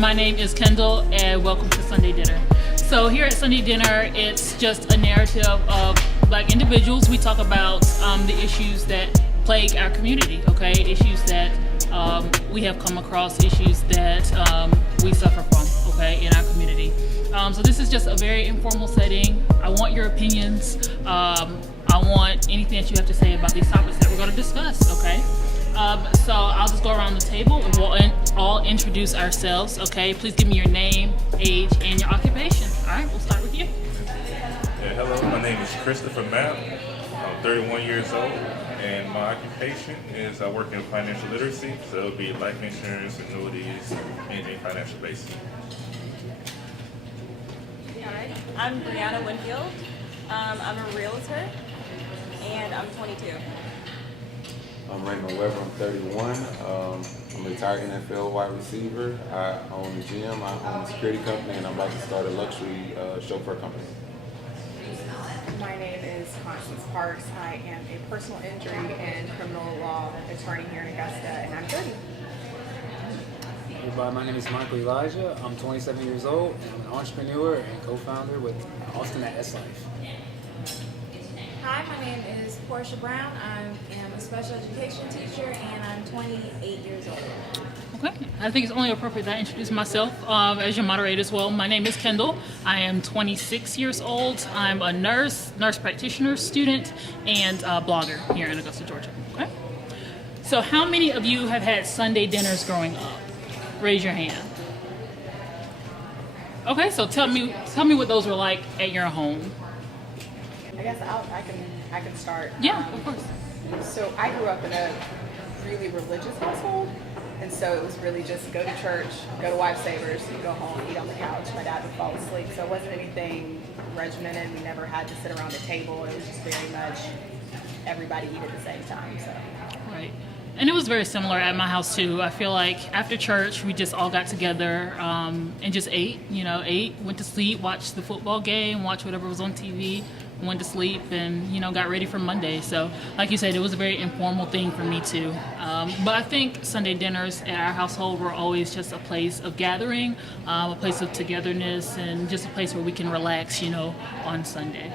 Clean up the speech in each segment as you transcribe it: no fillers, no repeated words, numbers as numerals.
My name is Kendall, and welcome to Sunday Dinner. So here at Sunday Dinner, it's just a narrative of Black individuals. We talk about the issues that plague our community, okay? Issues that we have come across, issues that we suffer from, okay, in our community. So this is just a very informal setting. I want your opinions. I want anything that you have to say about these topics that we're going to discuss, okay? So I'll just go around the table and we'll all introduce ourselves, okay? Please give me your name, age, and your occupation. All right, we'll start with you. Yeah, hello, my name is Christopher Mapp. I'm 31 years old, and my occupation is I work in financial literacy, so it'll be life insurance, annuities, anything financial based. Hi, I'm Brianna Winfield. I'm a realtor, and I'm 22. I'm Raymond Weber, I'm 31. I'm a retired NFL wide receiver. I own a gym, I own a security company, and I'm about to start a luxury chauffeur company. My name is Constance Parks. I am a personal injury and criminal law attorney here in Augusta, and I'm 30. Everybody, my name is Michael Elijah. I'm 27 years old, and I'm an entrepreneur and co-founder with Austin at SLife. Hi, my name is Portia Brown. I am a special education teacher and I'm 28 years old. Okay, I think it's only appropriate that I introduce myself as your moderator as well. My name is Kendall. I am 26 years old. I'm a nurse practitioner, student, and blogger here in Augusta, Georgia. Okay. So how many of you have had Sunday dinners growing up? Raise your hand. Okay, so tell me what those were like at your home. I guess I can start. Yeah, of course. So I grew up in a really religious household, and so it was really just go to church, go to Wife Savers, go home, eat on the couch. My dad would fall asleep, so it wasn't anything regimented. We never had to sit around a table. It was just very much everybody eat at the same time. So. Right. And it was very similar at my house too. I feel like after church, we just all got together and just ate, went to sleep, watched the football game, watched whatever was on TV, went to sleep, and, got ready for Monday. So like you said, it was a very informal thing for me too. But I think Sunday dinners at our household were always just a place of gathering, a place of togetherness, and just a place where we can relax, on Sunday.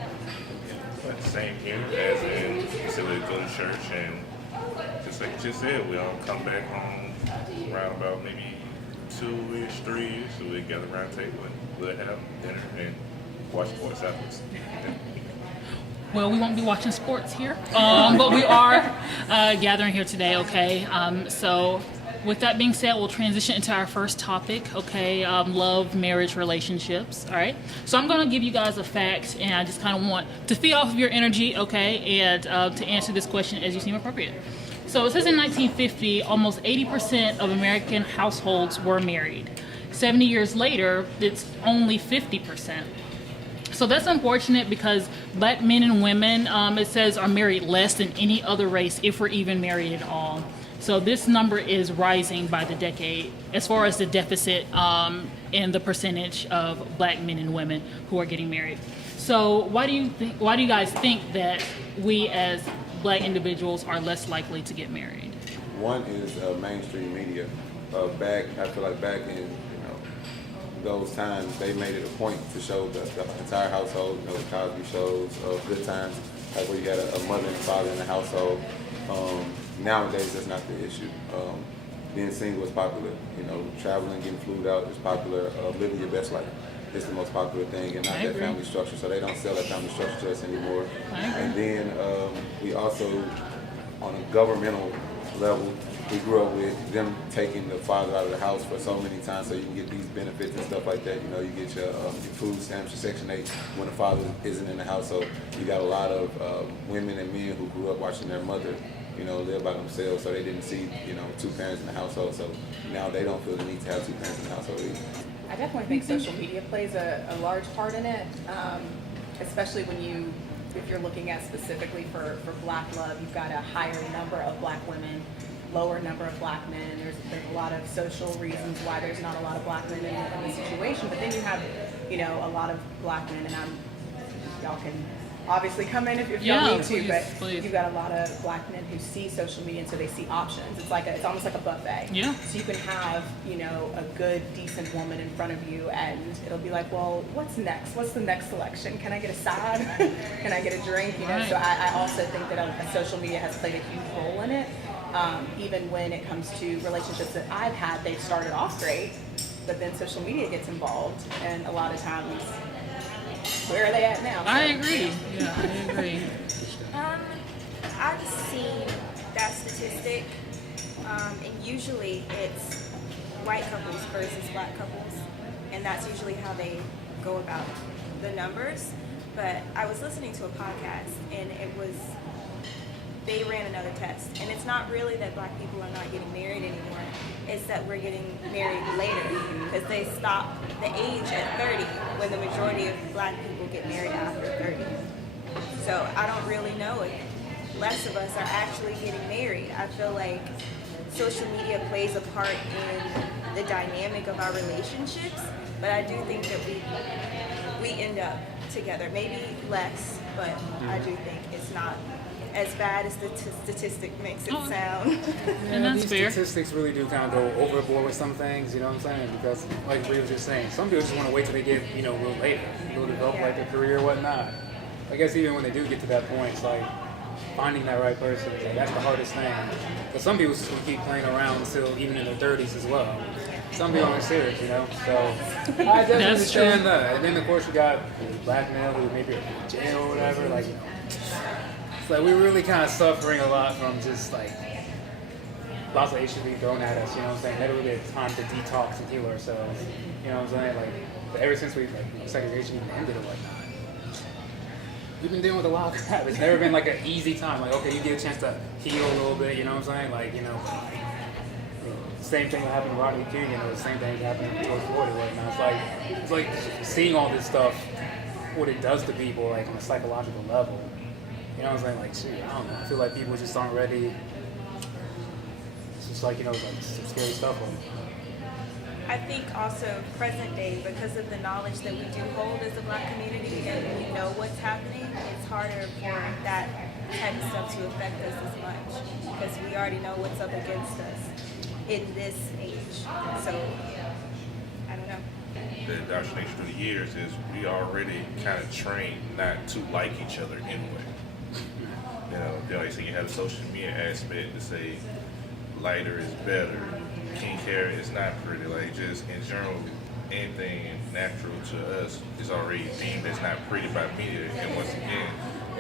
But same here, as in, you said we go to church, and just like you just said, we all come back home around about maybe 2-ish, 3-ish, so we gather around the table and we'll have dinner and watch sports afterwards. Well, we won't be watching sports here, but we are gathering here today, okay? So with that being said, we'll transition into our first topic, okay? Love, marriage, relationships, all right? So I'm gonna give you guys a fact, and I just kind of want to feed off of your energy, okay? And to answer this question as you seem appropriate. So it says in 1950, almost 80% of American households were married. 70 years later, it's only 50%. So that's unfortunate because Black men and women, it says, are married less than any other race, if we're even married at all. So this number is rising by the decade as far as the deficit in the percentage of Black men and women who are getting married. So why do you guys think that we as Black individuals are less likely to get married? One is mainstream media. I feel like back in those times, they made it a point to show the entire household, the Cosby shows, Good Times, like where you had a mother and father in the household. Nowadays, that's not the issue. Being single is popular. Traveling, getting flued out is popular. Living your best life is the most popular thing, and not that family structure. So they don't sell that family structure to us anymore. And then we also, on a governmental level, we grew up with them taking the father out of the house for so many times so you can get these benefits and stuff like that. You get your food stamps, your Section 8 when the father isn't in the house. So you got a lot of women and men who grew up watching their mother, live by themselves, so they didn't see, two parents in the household. So now they don't feel the need to have two parents in the household either. I definitely think social media plays a large part in it, especially if you're looking at specifically for Black love. You've got a higher number of Black women, lower number of Black men. There's a lot of social reasons why there's not a lot of Black men in the situation, but then you have, a lot of Black men, and y'all can obviously come in if you Yeah, don't need to, but please. you've got a lot of black men who see social media, and so they see options. It's almost like a buffet. Yeah. So you can have, you know, a good, decent woman in front of you, and it'll be like, well, what's next? What's the next selection? Can I get a side? Can I get a drink? You know. Right. So I also think that social media has played a huge role in it. Even when it comes to relationships that I've had, they've started off great, but then social media gets involved, and a lot of times, where are they at now? I agree. Yeah, I agree. I've seen that statistic, and usually it's white couples versus black couples, and that's usually how they go about the numbers. But I was listening to a podcast, and they ran another test, and it's not really that black people are not getting married anymore, it's that we're getting married later, because they stop the age at 30, when the majority of black people get married after 30. So I don't really know if less of us are actually getting married. I feel like social media plays a part in the dynamic of our relationships, but I do think that we end up together, maybe less, but I do think it's not as bad as the statistic makes it sound. And that's these fair. statistics really do kind of go overboard with some things, you know what I'm saying? Because, like we were just saying, some people just want to wait till they get, you know, a little later, they'll develop like a career or whatnot. I guess even when they do get to that point, it's like finding that right person. Like, that's the hardest thing. But some people just keep playing around until even in their 30s as well. Some people aren't serious, you know. So I definitely understand that. And then of course you got black male who maybe are in jail or whatever. Like, you know, it's like we're really kind of suffering a lot from just like lots of issues being thrown at us. You know what I'm saying? Never really had time to detox and heal ourselves. You know what I'm saying? Like, but ever since we segregation even ended or whatnot, we've been dealing with a lot of crap. It's never been like an easy time. Like, okay, you get a chance to heal a little bit. You know what I'm saying? Like, you know. Same thing that happened to Rodney King, and the same thing that happened to George Floyd right now. It's like seeing all this stuff, what it does to people, like on a psychological level. You know what I'm saying? Like, shoot, I don't know. I feel like people just aren't ready. It's just like, you know, like some scary stuff. I think also present day, because of the knowledge that we do hold as a black community and we know what's happening, it's harder for that type of stuff to affect us as much, because we already know what's up against us in this age. So, I don't know. The indoctrination through the years is we already kind of trained not to like each other anyway. You know, like I said, you have the social media aspect to say lighter is better, pink hair is not pretty. Like, just in general, anything natural to us is already deemed as not pretty by media. And once again,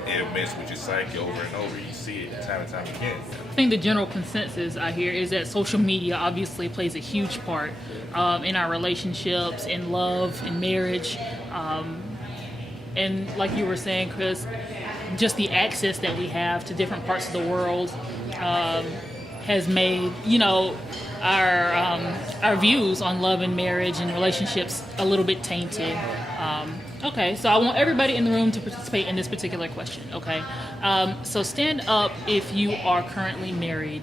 it messes with your psyche over and over. You see it time and time again. I think the general consensus I hear is that social media obviously plays a huge part in our relationships, in love, in marriage. And like you were saying, Chris, just the access that we have to different parts of the world has made, you know, our views on love and marriage and relationships a little bit tainted. Okay, so I want everybody in the room to participate in this particular question, okay? So stand up if you are currently married.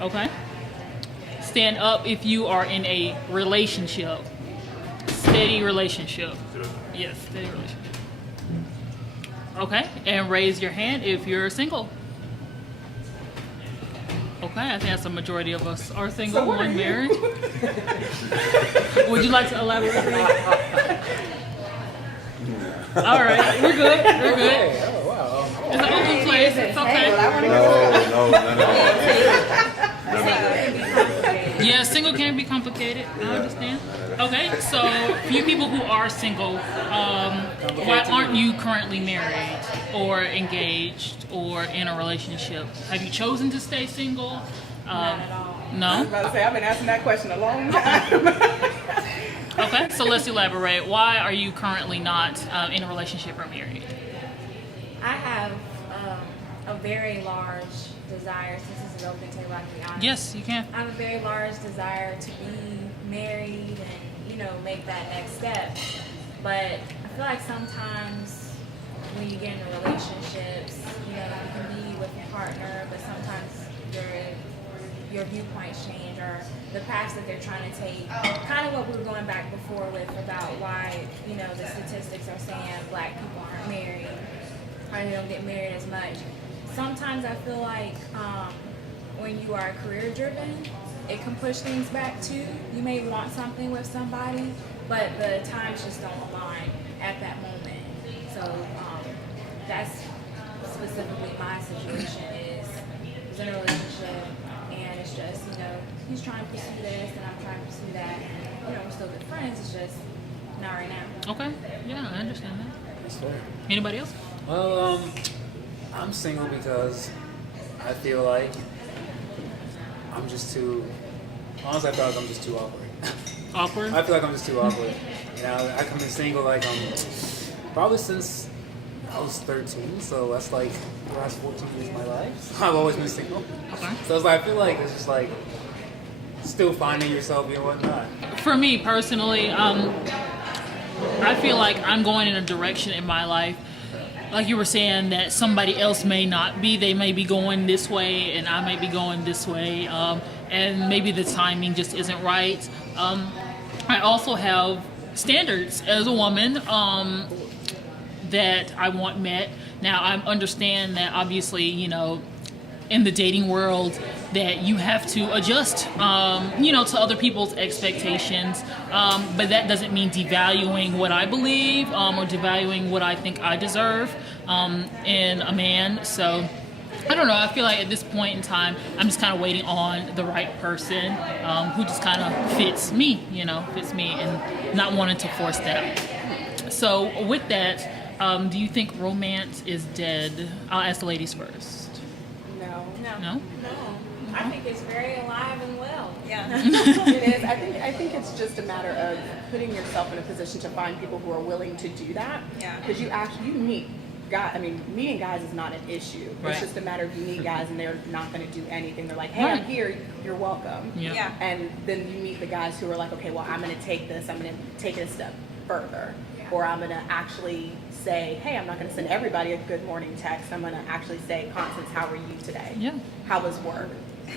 Okay? Stand up if you are in a relationship. Steady relationship. Yes, steady relationship. Okay, and raise your hand if you're single. Okay, I think that's the majority of us are single, So one married. Would you like to elaborate? All right, we're good. We're good. Oh, wow. It's an open place. It's okay. No, none of that. Yeah, single can be complicated. I understand. Okay, so for you people who are single, why aren't you currently married or engaged or in a relationship? Have you chosen to stay single? Not at all. I was No? about to say, I've been asking that question a long time. Okay, so let's elaborate. Why are you currently not in a relationship or married? I have a very large desire, since this is open to like the honest. Yes, you can. I have a very large desire to be married and, you know, make that next step. But I feel like sometimes when you get into relationships, you know, you can be with your partner, but sometimes your viewpoints change or the paths that they're trying to take. Kind of what we were going back before with about why, you know, the statistics are saying black people aren't married or they don't get married as much. Sometimes I feel like when you are career driven, it can push things back too. You may want something with somebody, but the times just don't align at that moment. So that's specifically my situation is in a relationship and it's just, you know, he's trying to pursue this and I'm trying to pursue that and, you know, we're still good friends, it's just not right now. Okay. Yeah, I understand that. That's fair. Anybody else? Well, I'm single because I feel like I'm just too. Honestly, I feel like I'm just too awkward. Awkward? I feel like I'm just too awkward. You know, I've been single like probably since I was 13, so that's like the last 14 years of my life. I've always been single. Okay. So it's like I feel like it's just like still finding yourself and whatnot. For me personally, I feel like I'm going in a direction in my life, like you were saying, that somebody else may not be. They may be going this way and I may be going this way, and maybe the timing just isn't right. I also have standards as a woman that I want met. Now, I understand that obviously, you know, in the dating world that you have to adjust, you know, to other people's expectations. But that doesn't mean devaluing what I believe or devaluing what I think I deserve in a man. So I don't know. I feel like at this point in time, I'm just kind of waiting on the right person who just kind of fits me, you know, and not wanting to force that. So with that, do you think romance is dead? I'll ask the ladies first. No. No? I think it's very alive and well. Yeah. It is. I think it's just a matter of putting yourself in a position to find people who are willing to do that. Yeah. Because you meet guys. I mean, meeting guys is not an issue. Right. It's just a matter of you meet guys and they're not going to do anything. They're like, hey, Right. I'm here. You're welcome. Yeah. And then you meet the guys who are like, okay, well, I'm going to take this. I'm going to take it a step further. Or I'm going to actually say, hey, I'm not going to send everybody a good morning text. I'm going to actually say, Constance, how are you today? Yeah. How was work?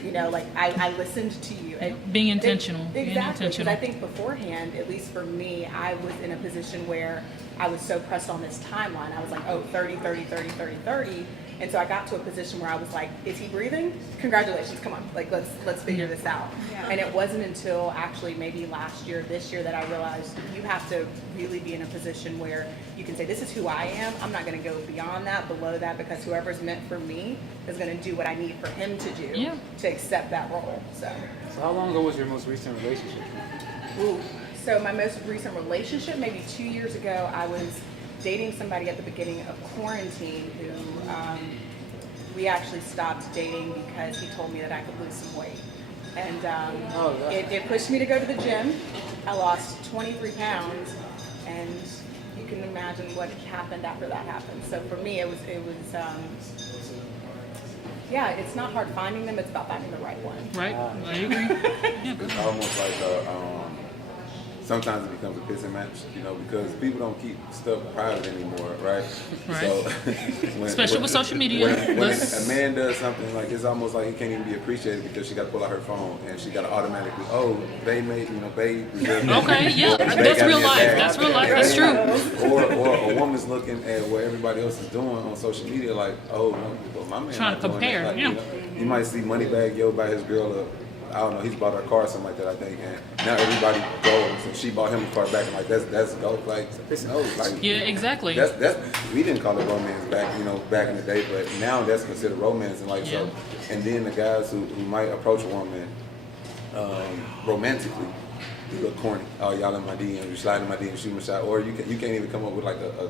You know, like I listened to you. And Being intentional. Being Exactly. Because intentional. I think beforehand, at least for me, I was in a position where I was so pressed on this timeline. I was like, oh, 30, 30, 30, 30, 30. And so I got to a position where I was like, is he breathing? Congratulations, come on, like let's figure this out. Yeah. And it wasn't until actually maybe last year, this year, that I realized you have to really be in a position where you can say, this is who I am. I'm not going to go beyond that, below that, because whoever's meant for me is going to do what I need for him to do Yeah. to accept that role. So how long ago was your most recent relationship? Ooh. So my most recent relationship, maybe 2 years ago, I was dating somebody at the beginning of quarantine who we actually stopped dating because he told me that I could lose some weight. And it pushed me to go to the gym. I lost 23 pounds, and you can imagine what happened after that happened. So for me, it was yeah, it's not hard finding them, it's about finding the right one. Right? I agree. It's almost like sometimes it becomes a pissing match, you know, because people don't keep stuff private anymore, right? Right. So, Especially with social media. When a man does something, like, it's almost like he can't even be appreciated because she got to pull out her phone and she got to automatically, oh, they made, you know, babe. Okay, yeah, that's real life. That's real life. That's true. Or a woman's looking at what everybody else is doing on social media, like, oh, well, my man Trying not to doing compare, that. Like, yeah. you know, you might see Moneybag Yo buy his girl a, I don't know, he's bought her a car or something like that, I think, and now everybody goes, and she bought him a car back, and like, that's gold, like, no, like, Yeah, exactly. that's, we didn't call it romance back, you know, back in the day, but now that's considered romance, and like, Yeah. so, and then the guys who might approach a woman, romantically, you look corny. Oh, y'all in my DM, you slide in my DM, shoot my shot, or you can't even come up with like a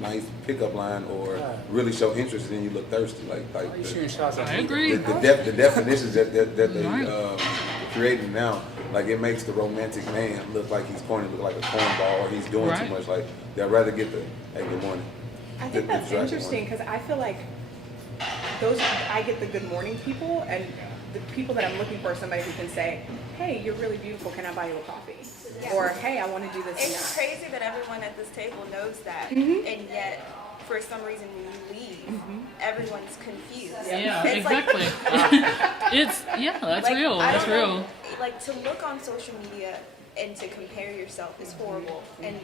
nice pickup line or really show interest, and then you look thirsty, like You shooting shots at I me. agree. the definitions that they Right. creating now, like, it makes the romantic man look like he's corny, look like a cornball, or he's doing Right. too much. Like, they'd rather get the, hey, good morning. I think The that's dragon interesting because I feel like I get the good morning people, and the people that I'm looking for are somebody who can say, hey, you're really beautiful, can I buy you a coffee? Yeah. Or, hey, I want to do this and It's that. crazy that everyone at this table knows that, Mhm. and yet for some reason when you leave, everyone's confused. Yeah, It's like- exactly. That's like, real. I That's don't know, real. like to look on social media and to compare yourself is horrible. And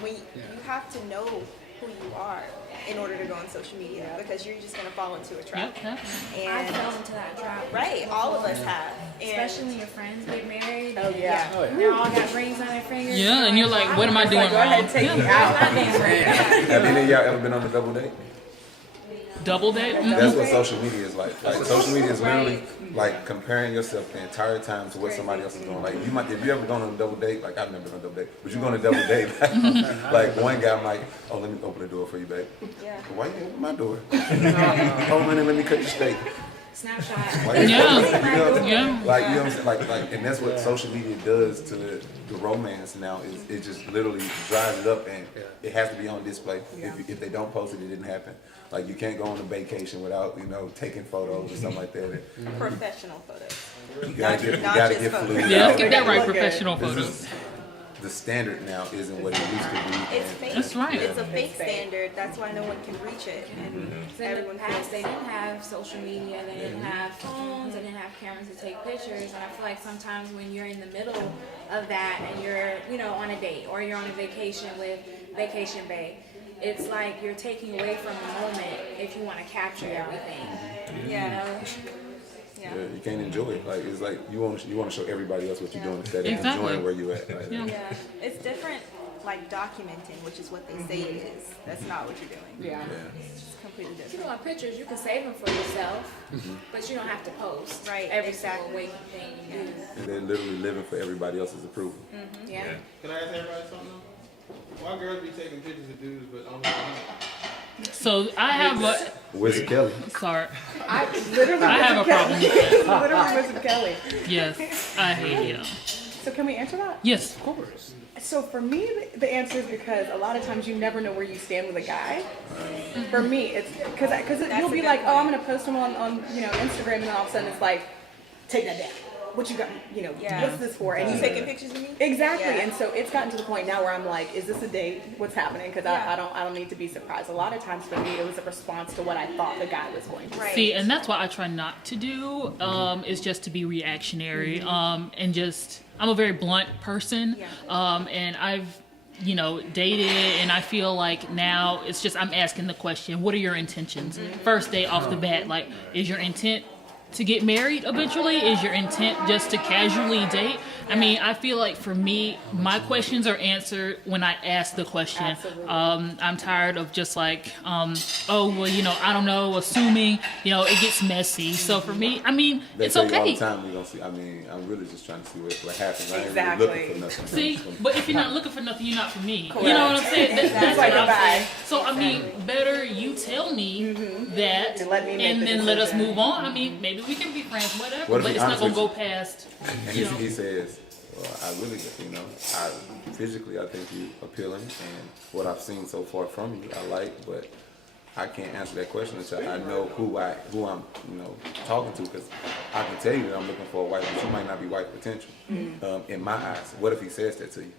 when you have to know who you are in order to go on social media because you're just gonna fall into a trap. Yep. I And fell into that trap. right, all of us have. And Especially when your friends get married. Oh yeah. Oh, yeah. They all got rings on their fingers. Yeah, and you're like, what am I doing Go ahead wrong? and take me Yeah. out. Have any of y'all ever been on a double date? Double date? That's what social media is like. Like social media is literally like comparing yourself the entire time to what somebody else is doing. Like you might, if you ever gone on a double date, like I've never been on a double date, but you go on a double date, like one guy might, oh let me open the door for you, babe. yeah. Why you open my door? Oh honey, let me cut your steak. Snapshot. Why you Yeah. you know what I'm saying? Yeah. Like you know what I'm saying? Like and that's what social media does to the romance now is it just literally drives it up and it has to be on display. If they don't post it, it didn't happen. Like you can't go on a vacation without, taking photos or something like that. Professional photos. You gotta Not get just fluid. photos. Yeah, let's get that right. Look good. Professional This photos. is- the standard now isn't what it used to be. It's and- fake. That's right. It's a fake It's fake. standard. That's why no one can reach it. And So in everyone the past, feels they didn't have social media, they didn't have phones, they didn't have cameras to take pictures. And I feel like sometimes when you're in the middle of that and you're, on a date or you're on a vacation with Vacation Bay, it's like you're taking away from the moment if you want to capture everything. yeah. Yeah, you can't enjoy it. Like it's like you want to show everybody else what you're doing instead of Exactly. enjoying where you at. Like, Yeah. Yeah. It's different like documenting, which is what they say it is. That's not what you're doing. Yeah. It's completely If you different. want pictures, you can save them for yourself, but you don't have to post Right, every exactly. single waking thing you do. And they're literally living for everybody else's approval. Yeah. Can I ask everybody something though? Why girls be taking pictures of dudes but only women? So I have a Where's Kelly? sorry. I literally. I have a problem with that. Literally Wizard Kelly. Yes, I hate it. So can we answer that? Yes. Of course. So for me, the answer is because a lot of times you never know where you stand with a guy. For me, it's because you'll a be good like, oh, I'm point. gonna post him on Instagram, and then all of a sudden it's like, take that down. What you got? Yeah. What's this for? And You you taking pictures of me? exactly. Yeah. And so it's gotten to the point now where I'm like, is this a date? What's happening? Because Yeah. I don't need to be surprised. A lot of times for me, it was a response to what I thought the guy was going to say. Right. See, and that's what I try not to do. Is just to be reactionary. And just I'm a very blunt person. Yeah. And I've dated, and I feel like now it's just I'm asking the question: what are your intentions? First day off the bat, like, is your intent to get married eventually? Is your intent just to casually date? I mean, I feel like for me, my questions are answered when I ask the question. Absolutely. I'm tired of just like, I don't know, assuming, it gets messy. So for me, I mean, They it's tell you all okay. the time we gonna see. I mean, I'm really just trying to see what happens. I ain't Exactly. really looking for nothing. See, but if you're not looking for nothing, you're not for me. Correct. You know what I'm saying? That's like what I'm goodbye. saying. So I mean, better you tell me that, And let me make and the then let us decision. move on. I mean, maybe we can be friends, whatever. What if But he it's not honest gonna with go past. And he says, well, I really, physically, I think you appealing, and what I've seen so far from you, I like, but I can't answer that question until I know who I'm, talking to, because I can tell you that I'm looking for a wife, but she might not be wife potential. In my eyes, what if he says that to you?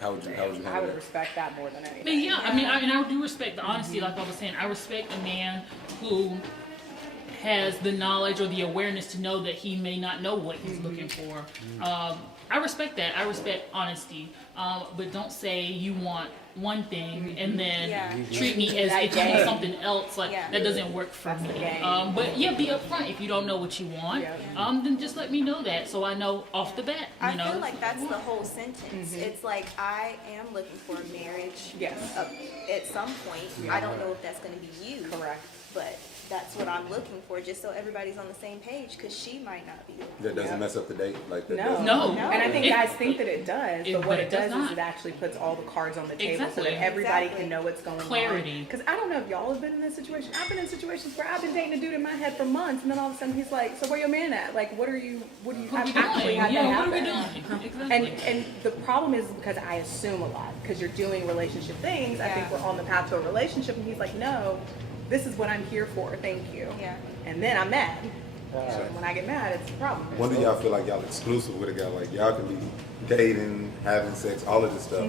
How would you I handle would that? respect that more than I anything. mean, yeah. I do respect the honesty. Like I was saying, I respect a man who has the knowledge or the awareness to know that he may not know what he's looking for. I respect that. I respect honesty. But don't say you want one thing and then Yeah. treat me as if you want something else. Like Yeah. that doesn't work for That's the me. game. But yeah, be upfront. If you don't know what you want, Yeah. then just let me know that so I know off the bat. I feel like that's the whole sentence. It's like I am looking for a marriage. Yes. At some point, I don't know if that's going to be you. Correct. But that's what I'm looking for, just so everybody's on the same page, because she might not be. That doesn't mess up the date, like that. No. doesn't- No. And I think It- guys think that it does, but what it does not. is it actually puts all the cards on the table so Exactly. that everybody Exactly. can know what's going Clarity. on. Because I don't know if y'all have been in this situation. I've been in situations where I've been dating a dude in my head for months, and then all of a sudden he's like, "So where your man at? Like, what are you? What are we I've actually doing? had that Yeah, what are we happen. doing? And Exactly. the problem is because I assume a lot because you're doing relationship things. I think Yeah. we're on the path to a relationship, and he's like, "No, this is what I'm here for. Thank you." Yeah. And then I'm mad. And when I get mad, it's a problem. When do y'all feel like y'all exclusive with a guy? Like y'all can be dating, having sex, all of this stuff,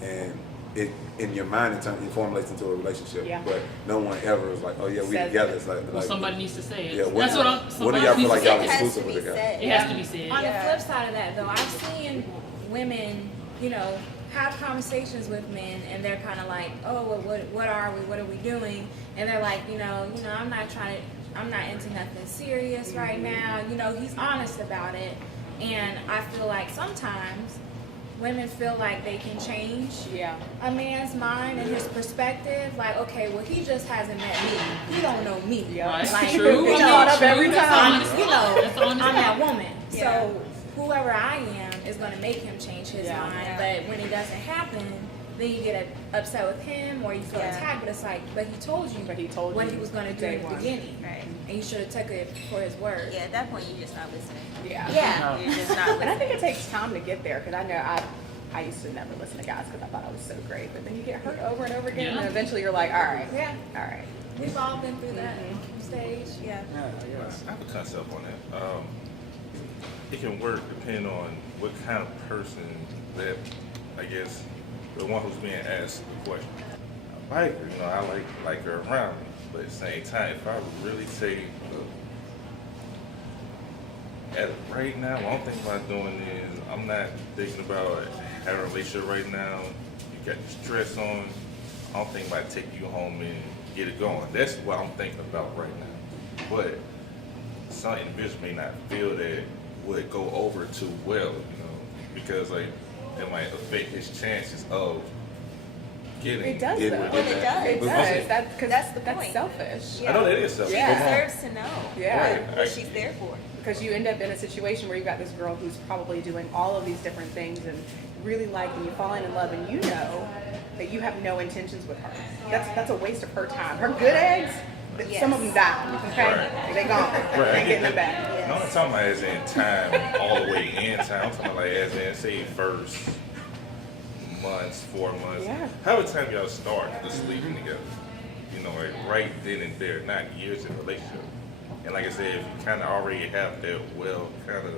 and it in your mind it formulates into a relationship. Yeah. But no one ever is like, oh yeah, we Says together. it. It's like, Well, somebody needs to say it. Yeah, That's what I'm. When do Somebody y'all feel needs like to y'all say it. exclusive with the guy? It has to be said. On the flip side of that, though, I've seen women, you know, have conversations with men, and they're kind of like, "Oh, well, what are we? What are we doing?" And they're like, I'm not into nothing serious right now. You know, he's honest about it, and I feel like sometimes women feel like they can change a man's mind and his perspective. Like, okay, well, he just hasn't met me. He don't know me. Right. Like, True. Get caught up every That's time. honest. you know, That's honest. I'm that woman. Yeah. So whoever I am is going to make him change his Yeah. mind. Yeah. But when it doesn't happen, then you get upset with him or you feel Yeah. attacked. But it's like, but he told you what he was going to do day in the one. beginning. Right. And you should have took it for his word. Yeah, at that point, you're just not listening. Yeah. Yeah, you're just not And I listening. think it takes time to get there because I know I used to never listen to guys because I thought I was so great, but then you get hurt over and over again, and Yeah. then eventually you're like, all right, Yeah. all right. We've all been through that stage. Yeah. Yeah, I guess. I have a concept on that. It can work depending on what kind of person that, I guess, the one who's being asked the question. I like her, I like her around me, but at the same time, if I would really say, look, right now, what I'm thinking about doing is, I'm not thinking about having a relationship right now. You got your stress on. I'm thinking about taking you home and get it going. That's what I'm thinking about right now. But some individuals may not feel that would go over too well, because like it might affect his chances of getting. It does Get though. with Well, it does. It Okay. does. That's the that's point. selfish. I know that is selfish. She Yeah. deserves to know Yeah. what she's there for. Because you end up in a situation where you've got this girl who's probably doing all of these different things and really liking you, falling in love, and you know that you have no intentions with her. That's a waste of her time. Her good eggs, some of them die. Okay, Right. they gone. They ain't getting them back. I'm not talking about as in time, all the way in time. I'm talking about like as in, say, first months, 4 months. Yeah. However time y'all start the sleeping together. Like right then and there, not years in a relationship. And like I said, if you kind of already have that kind of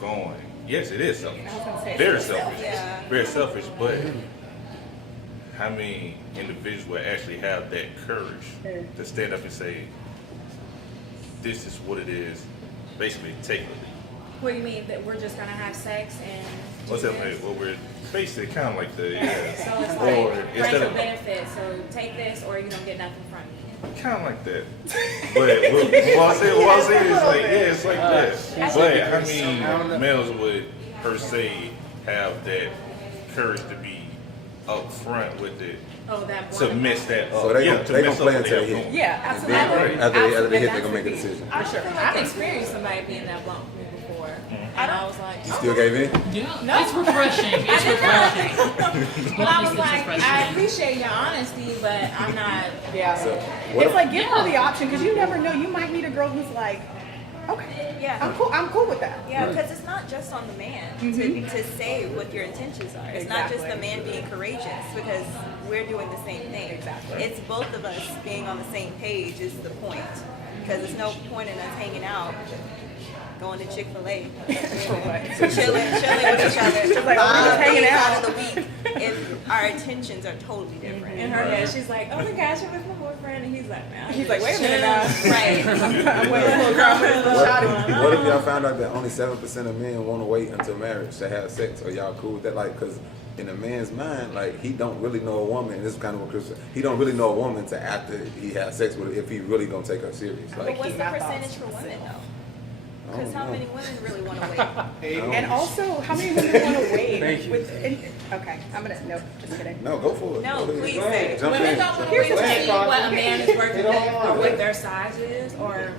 going, yes, it is selfish. I was gonna say it's Very selfish. selfish. Yeah. Very selfish, but how many individuals will actually have that courage to stand up and say, this is what it is, basically take it. What do you mean? That we're just going to have sex and do What's that this? like? Well, we're basically kind of like the, So it's or like friends instead with of, benefits. So take this or you don't get nothing from me. kind of like that. But what I'm saying is like, it's like that. But how many males would per se have that courage to be upfront with it, Oh, that to one. mess that up? So they Yeah, gon' to they gon' mess up play what until they they have hit. going. Yeah, And then absolutely. after they hit, That's they're gonna make a the key. decision. I For sure. feel like I experienced somebody being that blunt with me before. And I was like, You still gave in? Yeah, it's refreshing. It's refreshing. but I was It's like, refreshing. I appreciate your honesty, but I'm not. Yeah. So, what It's if- like give her the option because you never know. You might meet a girl who's like, okay, Yeah. I'm cool with that. Yeah, because it's not just on the man to say what your intentions are. It's not just the man being courageous because we're doing the same thing. Exactly. It's both of us being on the same page is the point. Because there's no point in us hanging out, going to Chick-Fil-A, chilling with each other, Just like, oh, we're just 5 hanging days out. out of the week if our intentions are totally different. In her head, she's like, oh my gosh, I'm with my boyfriend. And he's like, man. He's like, wait a minute now. Right. I'm waiting for a girl, I'm waiting for a shawty. What if y'all found out that only 7% of men want to wait until marriage to have sex? Are y'all cool with that? Like, because in a man's mind, like, he don't really know a woman, and this is kind of what Chris said, he don't really know a woman to after he has sex with her if he really gonna take her serious. But Like, what's the my percentage thoughts. for women though? I Because don't how know. many women really want to wait? And also, how many women want to wait? Thank you. Okay, I'm gonna, no, just kidding. No, go for it. No, Go ahead. please say. Jump Women in. don't want to Here's wait the to thing. see what a man is working with or what their size is or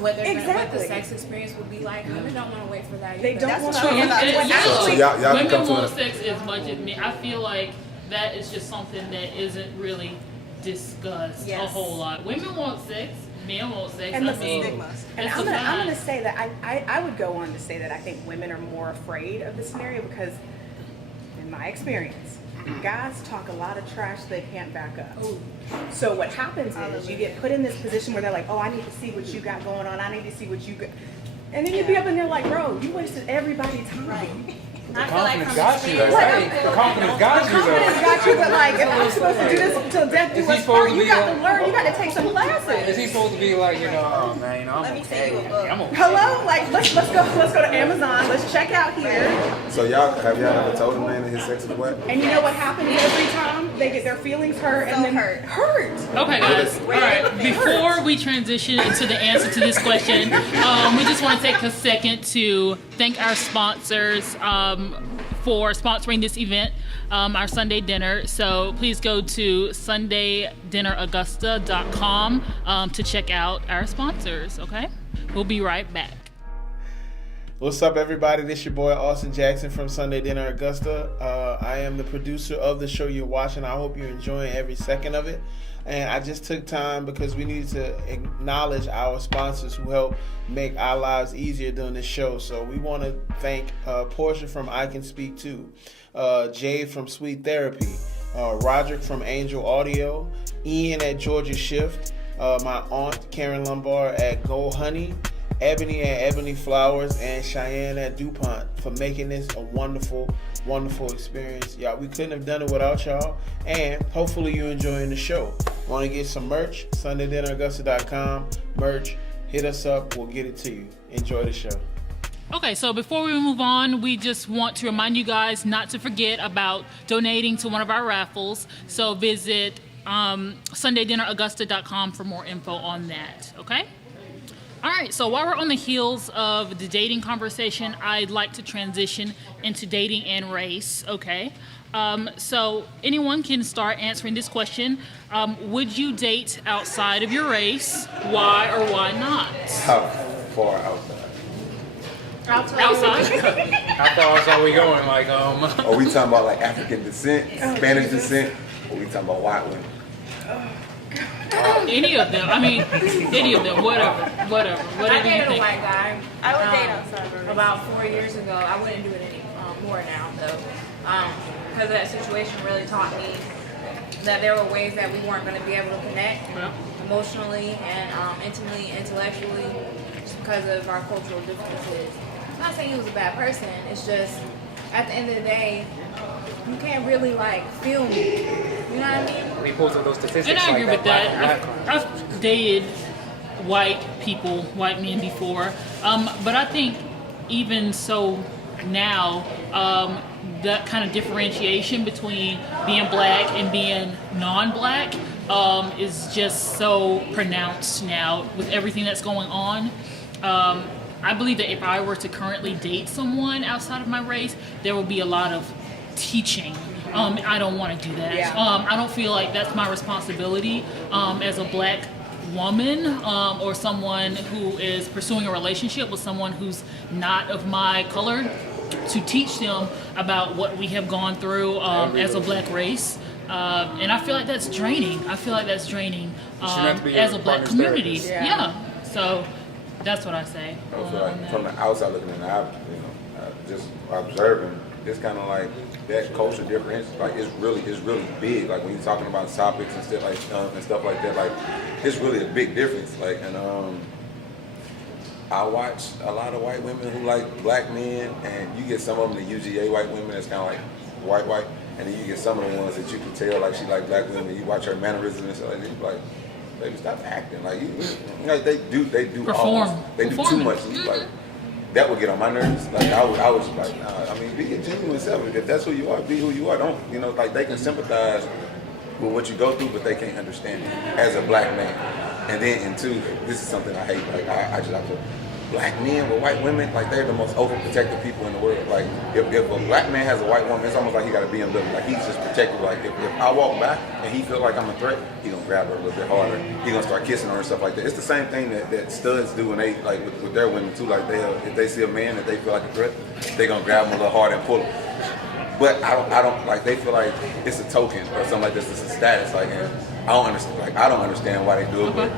what the Exactly. sex experience would be like. Women don't want to wait for that. They either. don't That's want what to. I'm And, about and to say. actually, So y'all can Women come to want an- sex as much as men. I feel like that is just something that isn't really discussed a Yes. whole lot. Women want sex, men want sex. And I listen, mean, stigma. And it's I'm a gonna fine. say that I would go on to say that I think women are more afraid of this scenario because, in my experience, guys talk a lot of trash they can't back up. So what happens is you get put in this position where they're like, oh, I need to see what you got going on. I need to see what you got. And then you be up in there like, bro, you wasted everybody's time. The I feel like confidence from got you, though, experience, right? The confidence got you, Confidence though. got you, but like, if I'm supposed to do this till death do Is he us supposed part, to you be got like- to learn. You got to take some Is classes. he supposed to be like, oh man, I'm Let me okay. send you a book. I'm okay. Hello, like let's go to Amazon. Let's check out here. So y'all ever told a man that his sex is wet? And you know what happens every time? They get their feelings hurt and then hurt. Okay, guys. All right. Before we transition into the answer to this question, we just want to take a second to thank our sponsors for sponsoring this event, our Sunday dinner. So please go to sundaydinneraugusta.com to check out our sponsors. Okay, we'll be right back. What's up, everybody? This your boy Austin Jackson from Sunday Dinner Augusta. I am the producer of the show you're watching. I hope you're enjoying every second of it. And I just took time because we needed to acknowledge our sponsors who help make our lives easier during this show. So we want to thank Portia from I Can Speak Too, Jade from Sweet Therapy, Roderick from Angel Audio, Ian at Georgia Shift, my aunt Karen Lombard at Gold Honey, Ebony at Ebony Flowers, and Cheyenne at DuPont for making this a wonderful, wonderful experience. Y'all, we couldn't have done it without y'all, and hopefully you're enjoying the show. Want to get some merch? SundayDinnerAugusta.com. Merch, hit us up, we'll get it to you. Enjoy the show. Okay, so before we move on, we just want to remind you guys not to forget about donating to one of our raffles. So visit SundayDinnerAugusta.com for more info on that, okay? All right, so while we're on the heels of the dating conversation, I'd like to transition into dating and race, okay? So anyone can start answering this question. Would you date outside of your race? Why or why not? How far outside? Outside? How far else are we going? Like, Are we talking about like African descent, Spanish descent, or we talking about white women? Any of them. I mean, any of them. Whatever I you dated a think. white guy. I would date outside of race. About 4 years ago. I wouldn't do it any more now though, because that situation really taught me that there were ways that we weren't going to be able to connect emotionally and intimately, intellectually, just because of our cultural differences. I'm not saying he was a bad person. It's just at the end of the day, you can't really like feel me. You know what I mean? we posted those statistics. And I agree like with black that. on black crime. I've dated white people, white men before, but I think even so now, that kind of differentiation between being black and being non-black is just so pronounced now with everything that's going on. I believe that if I were to currently date someone outside of my race, there would be a lot of teaching. I don't want to do that. Yeah. I don't feel like that's my responsibility as a black woman or someone who is pursuing a relationship with someone who's not of my color, to teach them about what we have gone through as a black race. And I feel like that's draining. As a black community. Yeah. So that's what I say. I feel like from the outside looking in, just observing, it's kind of like that culture difference. Like it's really big. Like when you're talking about topics and stuff like that, like it's really a big difference. Like I watch a lot of white women who like black men, and you get some of them, the UGA white women, that's kind of like white, and then you get some of the ones that you can tell like she like black women. You watch her mannerisms and stuff like that, you like, baby, stop acting like you. Like they do Perform. They do too much. Like that would get on my nerves. Like I was like, nah, I mean, be your genuine self. If that's who you are, be who you are. Don't like they can sympathize with what you go through, but they can't understand it as a black man. And then, and two, this is something I hate. Like I just have to. Black men with white women, like they're the most overprotective people in the world. Like if a black man has a white woman, it's almost like he got a BMW. Like he's just protective. Like if I walk by and he feel like I'm a threat, he gonna grab her a little bit harder. He gonna start kissing her and stuff like that. It's the same thing that studs do when they like with their women too. Like if they see a man that they feel like a threat, they gonna grab him a little harder and pull him. But I don't like they feel like it's a token or something like this. It's a status. Like and I don't understand. Like I don't understand why they do it. But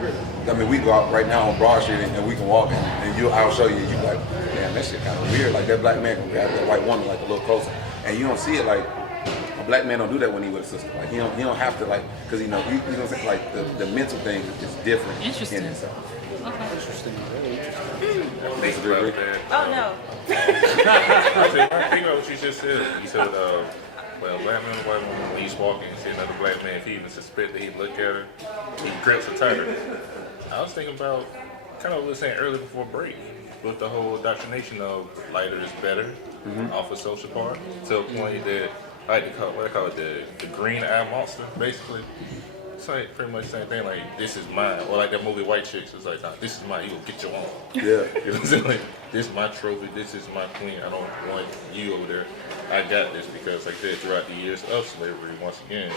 I mean, we go out right now on Broad Street and we can walk and I'll show you. You like, damn, that shit kind of weird. Like that black man can grab that white woman like a little closer, and you don't see it like a black man don't do that when he with a sister. Like he don't have to like because you know what I'm saying, like the mental thing is different. Interesting. In itself. Okay. Interesting. Really interesting. Think about that. Oh no. Think about what you just said. You said, well, black man and white woman, when he's walking and see another black man, if he even suspect that he look at her, he grips her tighter. I was thinking about kind of what we were saying earlier before break, with the whole indoctrination of lighter is better off of social part, to a point that I like to call what I call it the green eye monster, basically. It's like pretty much the same thing, like this is mine. Or like that movie White Chicks, it's like, nah, this is mine, you gonna get your own. Yeah. You know what I'm saying? Like, this is my trophy, this is my queen, I don't want you over there. I got this because like that throughout the years of slavery, once again,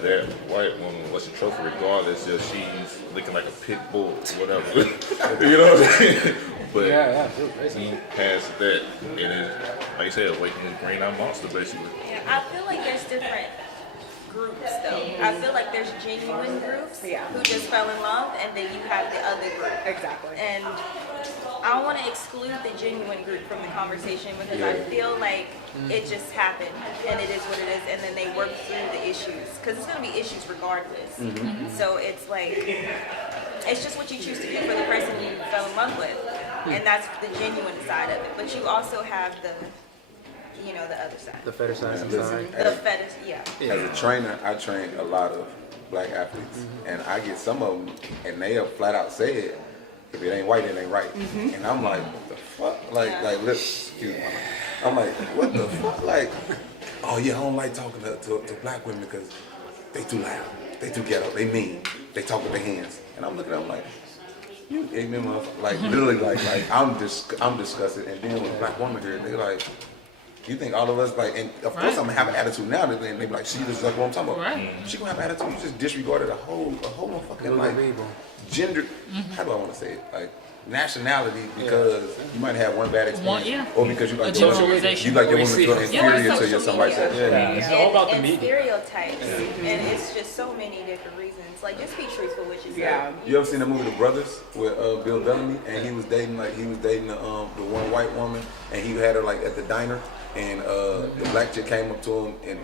that white woman was a trophy regardless if she's looking like a pit bull or whatever. You know what I'm saying? But he has that and it's, like you said, awakening the green eye monster basically. Yeah, I feel like there's different groups though. I feel like there's genuine groups who just fell in love, and then you have the other group. Exactly. And I don't want to exclude the genuine group from the conversation because I feel like it just happened and it is what it is, and then they work through the issues because it's going to be issues regardless. So it's like, it's just what you choose to do for the person you fell in love with, and that's the genuine side of it. But you also have the, you know, the other side. The fetishizing Listen, side. The fetish, As a trainer, I train a lot of black athletes, and I get some of them, and they have flat out said, if it ain't white, it ain't right. And I'm like, what the fuck? Like, excuse me. I'm like, what the fuck? Like, oh yeah, I don't like talking to black women because they too loud, they too ghetto, they mean, they talk with their hands. And I'm looking at them like, you ignorant motherfucker. Like, literally, like I'm disgusted. And then with a black woman here, they like, you think all of us like, and of course I'm gonna have an attitude now. And they be like, she just like what I'm talking about. Right. She gonna have an attitude. You just disregarded a whole motherfucking like gender. How do I want to say it? Like nationality because you might have one bad experience, or because you like a generalization. you like your woman feel inferior to your somebody else. It's all about the and media. stereotypes, and it's just so many different reasons. Like, just be truthful with yourself. Yeah. You ever seen the movie The Brothers with Bill Bellamy, and he was dating the one white woman, and he had her like at the diner, and the black chick came up to him, and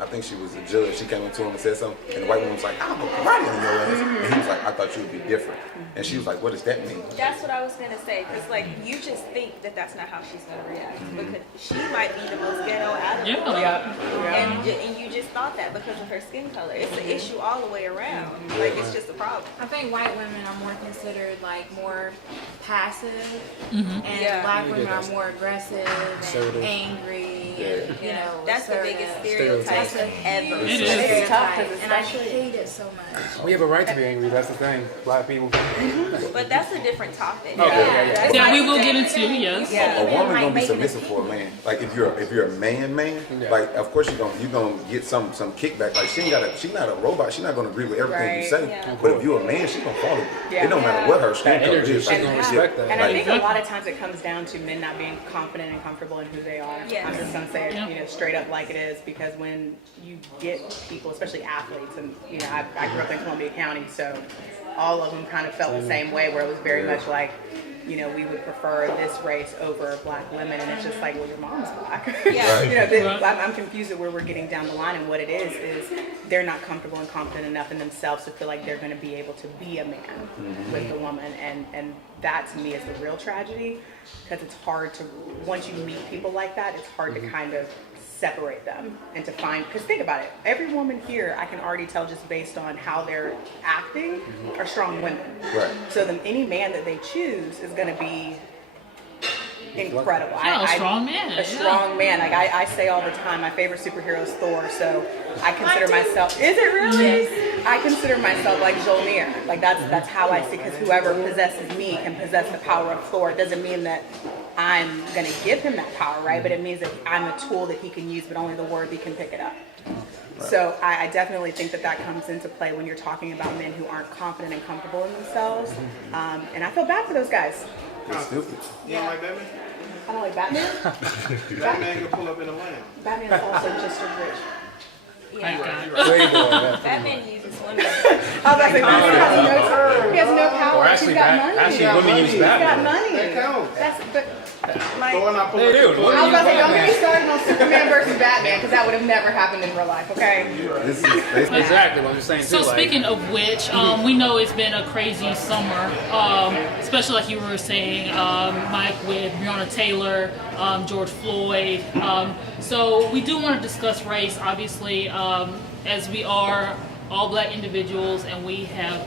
I think she was a judge. She came up to him and said something, and the white woman was like, "I'm a karate on your ass," and he was like, "I thought you would be different," and she was like, "What does that mean?" That's what I was gonna say, because like you just think that that's not how she's gonna react, because she might be the most ghetto out of them. And you just thought that because of her skin color. It's an issue all the way around. Like, it's just a problem. I think white women are more considered like more passive, and black women are more aggressive and angry. And, you know, that's the biggest stereotype ever. It is. It's tough because and I hate it so much. We have a right to be angry. That's the thing. Black people. But that's a different topic. That we will get into, yes. A woman gonna be submissive for a man. Like if you're a man, like of course you're gonna get some kickback. Like she's not a robot. She's not gonna agree with everything you say. Yeah. But if you're a man, she's gonna follow you. It don't matter what her skin color energy, is. she's gonna respect that. And I think a lot of times it comes down to men not being confident and comfortable in who they are. Yes. I'm just gonna say it, you know, straight up like it is, because when you get people, especially athletes, and you know, I grew up in Columbia County, so all of them kind of felt the same way, where it was very much like, you know, we would prefer this race over black women, and it's just like, well, your mom's black. Yeah. You know, I'm confused at where we're getting down the line, and what it is they're not comfortable and confident enough in themselves to feel like they're going to be able to be a man with a woman, and that to me is the real tragedy, because it's hard to, once you meet people like that, it's hard to kind of separate them and to find, because think about it, every woman here I can already tell just based on how they're acting are strong women. Right. So then any man that they choose is going to be incredible. A strong man. A strong man. Like I say all the time, my favorite superhero is Thor, so I consider myself, is it really? I consider myself like Jolnir. Like that's how I see, because whoever possesses me can possess the power of Thor. It doesn't mean that I'm going to give him that power, right? But it means that I'm a tool that he can use, but only the worthy can pick it up. Right. So I definitely think that comes into play when you're talking about men who aren't confident and comfortable in themselves. And I feel bad for those guys. It's stupid. You don't like Batman? I don't like Batman. Batman can pull up in a lamb. Batman is also just as rich. Batman uses women. I was like, Batman he has no power. Or actually, He's got money. actually women use He's got Batman. money. That counts. But like, Hey, dude, what I was about to say, don't get me Batman? started on Superman versus Batman, because that would have never happened in real life, okay? This is basically Exactly what I'm just saying too. So like, speaking of which, we know it's been a crazy summer, especially like you were saying, Mike, with Breonna Taylor, George Floyd. So we do want to discuss race, obviously, as we are all black individuals and we have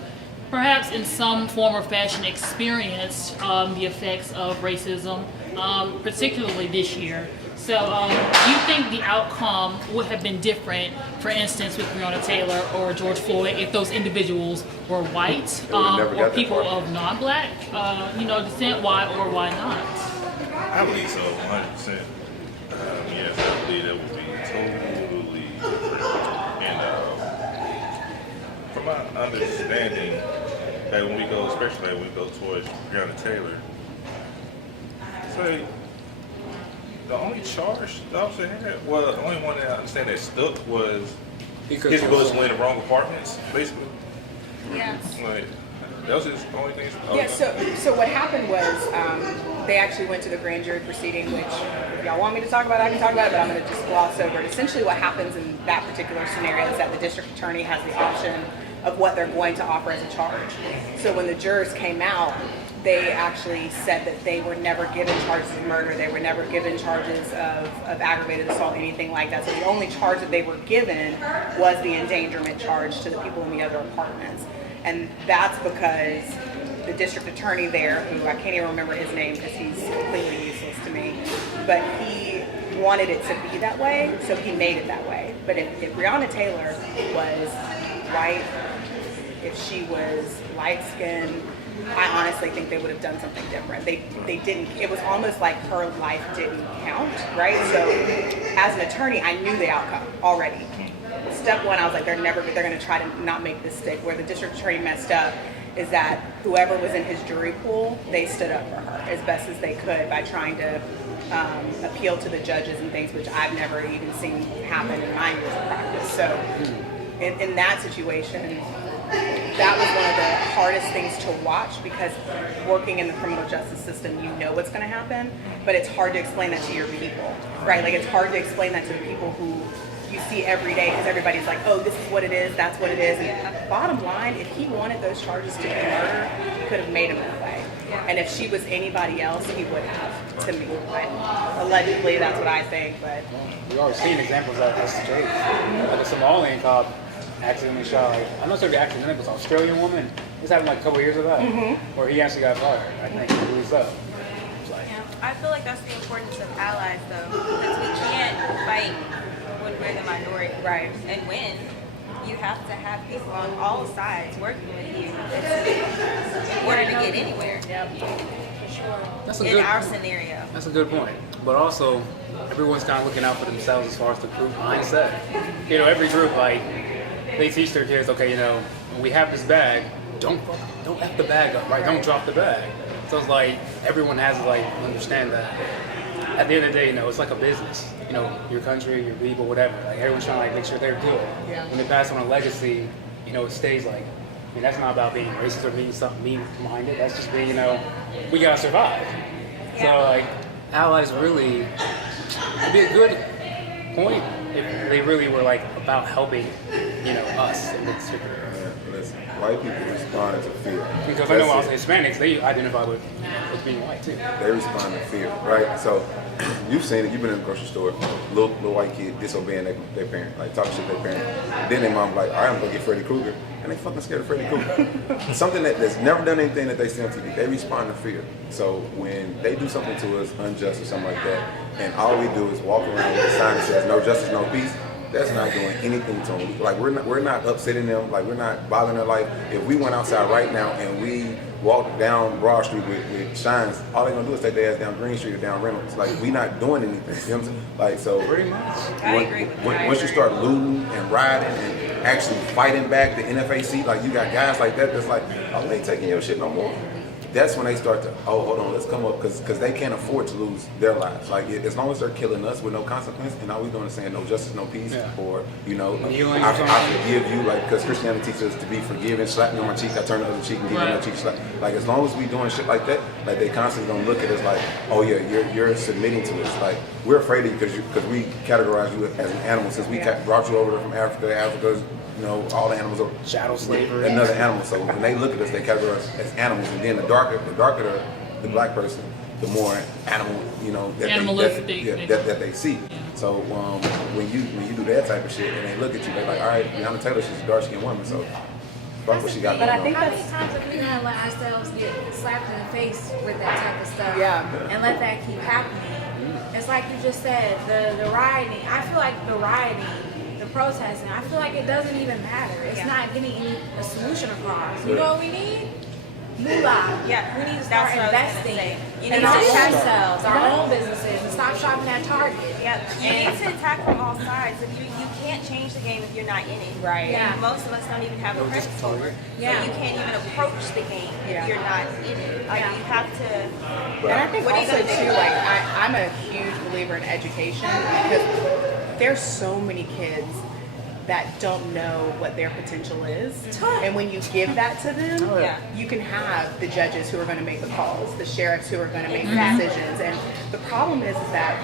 perhaps in some form or fashion experienced the effects of racism, particularly this year. So do you think the outcome would have been different, for instance, with Breonna Taylor or George Floyd, if those individuals were white never or got that people far. of non-black, descent, why or why not? I believe so, 100%. Yes, I believe that would be totally different. And from my understanding, that when we go, especially when we go towards Breonna Taylor, so the only charge the officer had, well, the only one that I understand that stuck was because his bullets were in the wrong apartments, basically. yeah. Like, that was his only thing. Yeah, so what happened was they actually went to the grand jury proceeding, which if y'all want me to talk about it, I can talk about it, but I'm going to just gloss over it. Essentially what happens in that particular scenario is that the district attorney has the option of what they're going to offer as a charge. So when the jurors came out, they actually said that they were never given charges of murder, they were never given charges of aggravated assault, anything like that. So the only charge that they were given was the endangerment charge to the people in the other apartments. And that's because the district attorney there, who I can't even remember his name because he's completely useless to me, but he wanted it to be that way, so he made it that way. But if Breonna Taylor was white, if she was light-skinned, I honestly think they would have done something different. They didn't, it was almost like her life didn't count, right? So as an attorney, I knew the outcome already. Step one, I was like, they're going to try to not make this stick. Where the district attorney messed up is that whoever was in his jury pool, they stood up for her as best as they could by trying to appeal to the judges and things, which I've never even seen happen in my years of practice. So in that situation, that was one of the hardest things to watch, because working in the criminal justice system, you know what's going to happen, but it's hard to explain that to your people, right? Like, it's hard to explain that to the people who you see every day, because everybody's like, oh, this is what it is, that's what it is. And bottom line, if he wanted those charges to be murder, he could have made them that way. And if she was anybody else, he would have, to me. But allegedly, that's what I think. But we've already seen examples of this case. Like a Somalian cop accidentally shot, like, I'm not sure if he accidentally, it was an Australian woman. This happened like a couple years ago, where he actually got fired. I think he blew up. Yeah, I feel like that's the importance of allies, though, because we can't fight when we're the minority, right, and win. You have to have people on all sides working with you in order to get anywhere. That's a In good, our scenario. That's a good point. But also, everyone's kind of looking out for themselves as far as the group mindset. You know, every group, like, they teach their kids, okay, you know, when we have this bag, don't F the bag up, right? Don't drop the bag. So it's like, everyone has to, like, understand that. At the end of the day, you know, it's like a business. You know, your country, your people, whatever. Like, everyone's trying to, like, make sure they're good. Yeah. When they pass on a legacy, you know, it stays like, I mean, that's not about being racist or being something mean-minded. That's just being, you know, we gotta survive. So, like, allies really, it'd be a good point if they really were, like, about helping, you know, us. Listen, white people respond to fear. Because I know also Hispanics, they identify with being white, too. They respond to fear, right? So, you've seen it. You've been in the grocery store, little white kid disobeying their parent, like talking shit to their parent. Then their mom like, all right, I'm gonna get Freddy Krueger, and they fucking scared of Freddy Krueger. Something that's never done anything that they see on TV. They respond to fear. So when they do something to us unjust or something like that, and all we do is walk around with a sign that says no justice, no peace, that's not doing anything to them. Like, we're not upsetting them. Like, we're not bothering their life. If we went outside right now and we walked down Broad Street with shines, all they're gonna do is take their ass down Green Street or down Reynolds. Like, we not doing anything. You know what I'm saying? Like, so Pretty much. I agree with that. Once you start looting and rioting and actually fighting back the NFAC, like, you got guys like that that's like, oh, they ain't taking your shit no more. that's when they start to, oh, hold on, let's come up, because they can't afford to lose their lives. Like, as long as they're killing us with no consequence, and all we doing is saying no justice, no peace, or, you know, I forgive you, like, because Christianity teaches us to be forgiving, slap me on my cheek, I turn the other cheek and give you my cheek, slap. Like, as long as we doing shit like that, like, they constantly gonna look at us like, oh yeah, you're submitting to us. Like, we're afraid of you because we categorize you as an animal, since we brought you over from Africa. Africa's, you know, all the animals are chattel slavery. Another animal. So when they look at us, they categorize us as animals. And then the darker the black person, the more animal, you know, that they see. So when you do that type of shit and they look at you, they're like, all right, Diondra Taylor, she's a dark skinned woman, so fuck what she got going on. How many times have we not let ourselves get slapped in the face with that type of stuff? And let that keep happening? It's like you just said, the rioting. I feel like the rioting, the protesting, I feel like it doesn't even matter. It's not getting a solution across. You know what we need? Moolah. Yeah, we need to start investing in our own selves, our own businesses, and stop shopping at Target. Yeah, you need to attack from all sides. If you can't change the game if you're not in it. Right. Yeah. Most of us don't even have a credit score. Yeah. So you can't even approach the game if you're not in it. Like, you have to. And I think also too, like, I'm a huge believer in education, because there's so many kids that don't know what their potential is. And when you give that to them, you can have the judges who are going to make the calls, the sheriffs who are going to make the decisions. And the problem is that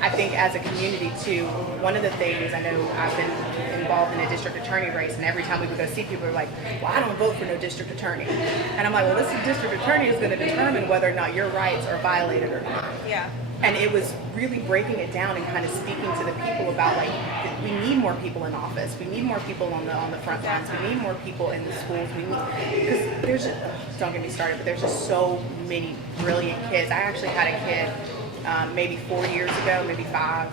I think as a community too, one of the things, I know I've been involved in a district attorney race, and every time we would go see people, are like, well, I don't vote for no district attorney. And I'm like, well, this district attorney is going to determine whether or not your rights are violated or not. Yeah. And it was really breaking it down and kind of speaking to the people about, like, we need more people in office. We need more people on the front lines. We need more people in the schools. We need, because there's just, don't get me started, but there's just so many brilliant kids. I actually had a kid maybe 4 years ago, maybe 5,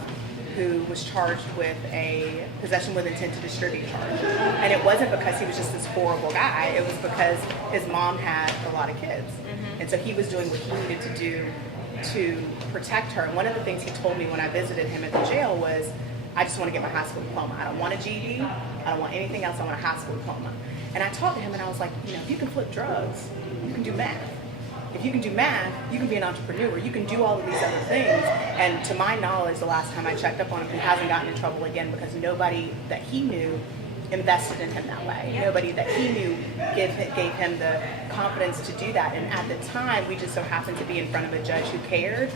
who was charged with a possession with intent to distribute charge. And it wasn't because he was just this horrible guy. It was because his mom had a lot of kids. And so he was doing what he needed to do to protect her. And one of the things he told me when I visited him at the jail was, I just want to get my high school diploma. I don't want a GED. I don't want anything else. I want a high school diploma. And I talked to him and I was like, you know, if you can flip drugs, you can do math. If you can do math, you can be an entrepreneur. You can do all of these other things. And to my knowledge, the last time I checked up on him, he hasn't gotten in trouble again, because nobody that he knew invested in him that way. Nobody that he knew gave him the confidence to do that. And at the time, we just so happened to be in front of a judge who cared.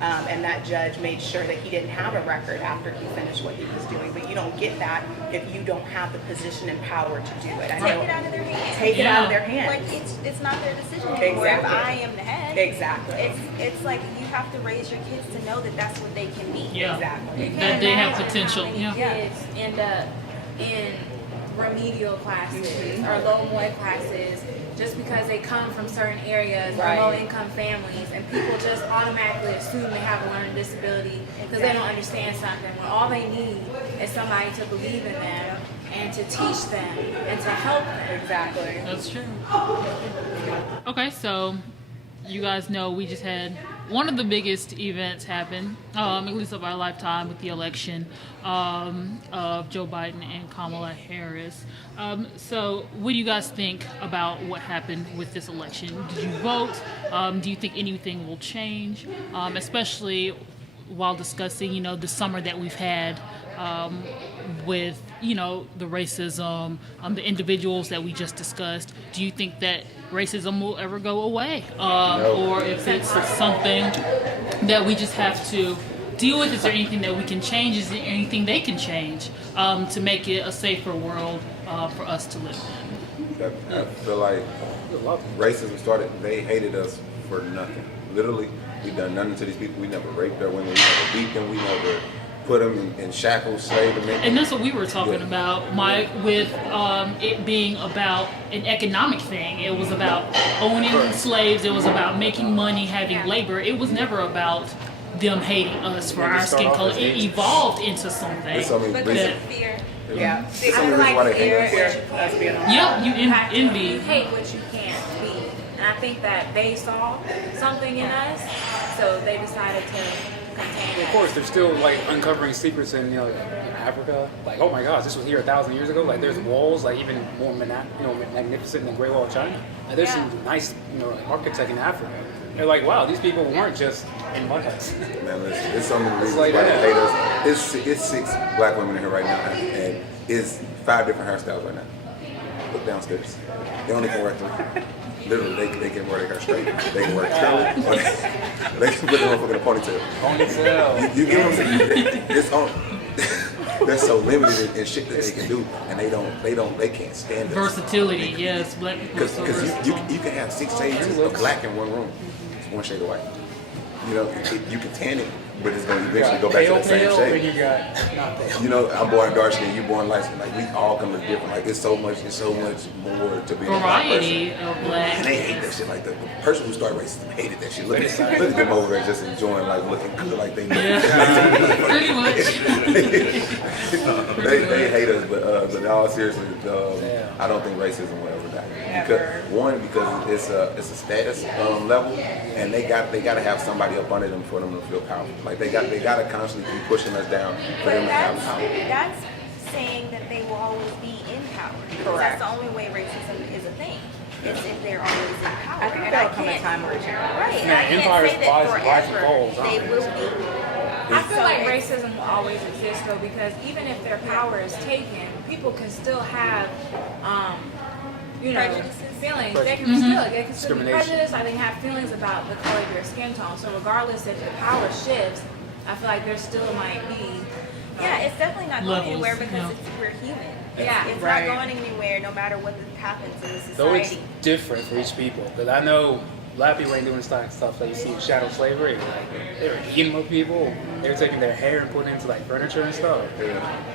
And that judge made sure that he didn't have a record after he finished what he was doing. But you don't get that if you don't have the position and power to do it. Take it out of their hands. Take it out of their hands. Like, it's not their decision anymore. Exactly. If I am the head. Exactly. It's like, you have to raise your kids to know that that's what they can be. Yeah. Exactly. That they have potential. How many kids end up in remedial classes or low MOI classes just because they come from certain areas or low income families, and people just automatically assume they have a learning disability because they don't understand something, when all they need is somebody to believe in them and to teach them and to help them. Exactly. That's true. Okay, so you guys know we just had one of the biggest events happen, at least of our lifetime, with the election of Joe Biden and Kamala Harris. So what do you guys think about what happened with this election? Did you vote? Do you think anything will change? Especially while discussing, you know, the summer that we've had with, you know, the racism, the individuals that we just discussed. Do you think that racism will ever go away? Or if it's something that we just have to deal with? Is there anything that we can change? Is there anything they can change to make it a safer world for us to live in? I feel like racism started, they hated us for nothing. Literally, we done nothing to these people. We never raped their women, we never beat them, we never put them in shackles, slaved them. And that's what we were talking about, Mike, with it being about an economic thing. It was about owning slaves. It was about making money, having labor. It was never about them hating us for our skin color. It evolved into something. Because of fear. Yeah. I feel like fear is what you can't be. Yeah, you envy. You hate what you can't be. And I think that they saw something in us, so they decided to contain Of us. course, they're still like uncovering secrets in in Africa. Like, oh my gosh, this was here 1,000 years ago. Like, there's walls like even more magnificent than the Great Wall of China. Like, there's some nice architect in Africa. They're like, wow, these people weren't just in mud huts. Man, listen, it's so many reasons like why that. they hate us. It's 6 black women in here right now, and it's 5 different hairstyles right now. Look downstairs. They only can wear 3. Literally, they can wear their hair straight. They can wear it curly. Or they can put them up in a ponytail. Ponytail. You get what I'm saying? It's on. They're so limited in shit that they can do, and they can't stand it. Versatility, yes. Black people are so Because versatile. you can have 6 shades of black in one room, 1 shade of white. You can tan it, but it's going to eventually go back to the same Then shade. you got not pale. I'm born dark skin, you born light skin. Like, we all come to different. Like, it's so much more to be a black person. Variety of black. And they hate that shit. Like, the person who started racism hated that shit. Look at them over there just enjoying, like, looking good, like they know. Pretty much. They hate us, but in all seriously, I don't think racism will ever die. Because it's a status level, and they got to have somebody up under them for them to feel powerful. Like, they got to constantly keep pushing us down for But them to have power. that's saying that they will always be in power. Because that's the only way racism is a thing. It's if they're always in power. I think And there'll come a can't- time where it changes. Right, and Yeah, I can't empires say that rise and forever falls, they huh? will be. I feel So like it's- racism will always exist though, because even if their power is taken, people can still have, Prejudices? feelings. They can still be Discrimination. prejudiced. I think have feelings about the color of your skin tone. So regardless if the power shifts, I feel like there still might be. Yeah, it's definitely not going Levels, anywhere because yeah. we're human. Yeah. It's Right. not going anywhere no matter what happens in the Though it's society. different for each people. Because I know black people ain't doing stuff like you see in shadow slavery. Like, they were eating with people. They were taking their hair and putting it into like furniture and stuff.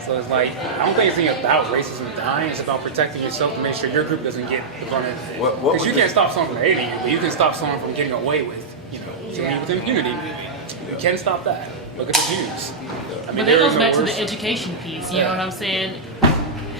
So it's like, I don't think it's anything about racism dying. It's about protecting yourself to make sure your group doesn't get the brunt of it. What Because would you you- can't stop someone from hating you, but you can stop someone from getting away with, with impunity. You can't stop that. Look at the Jews. I mean, But there that is goes no back to worse- the education piece. You know what I'm saying?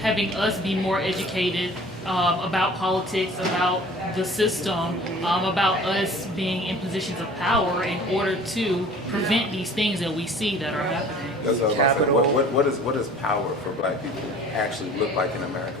Having us be more educated about politics, about the system, about us being in positions of power in order to prevent these things that we see that are happening. That's what I was about to say. Capital. What does power for black people actually look like in America?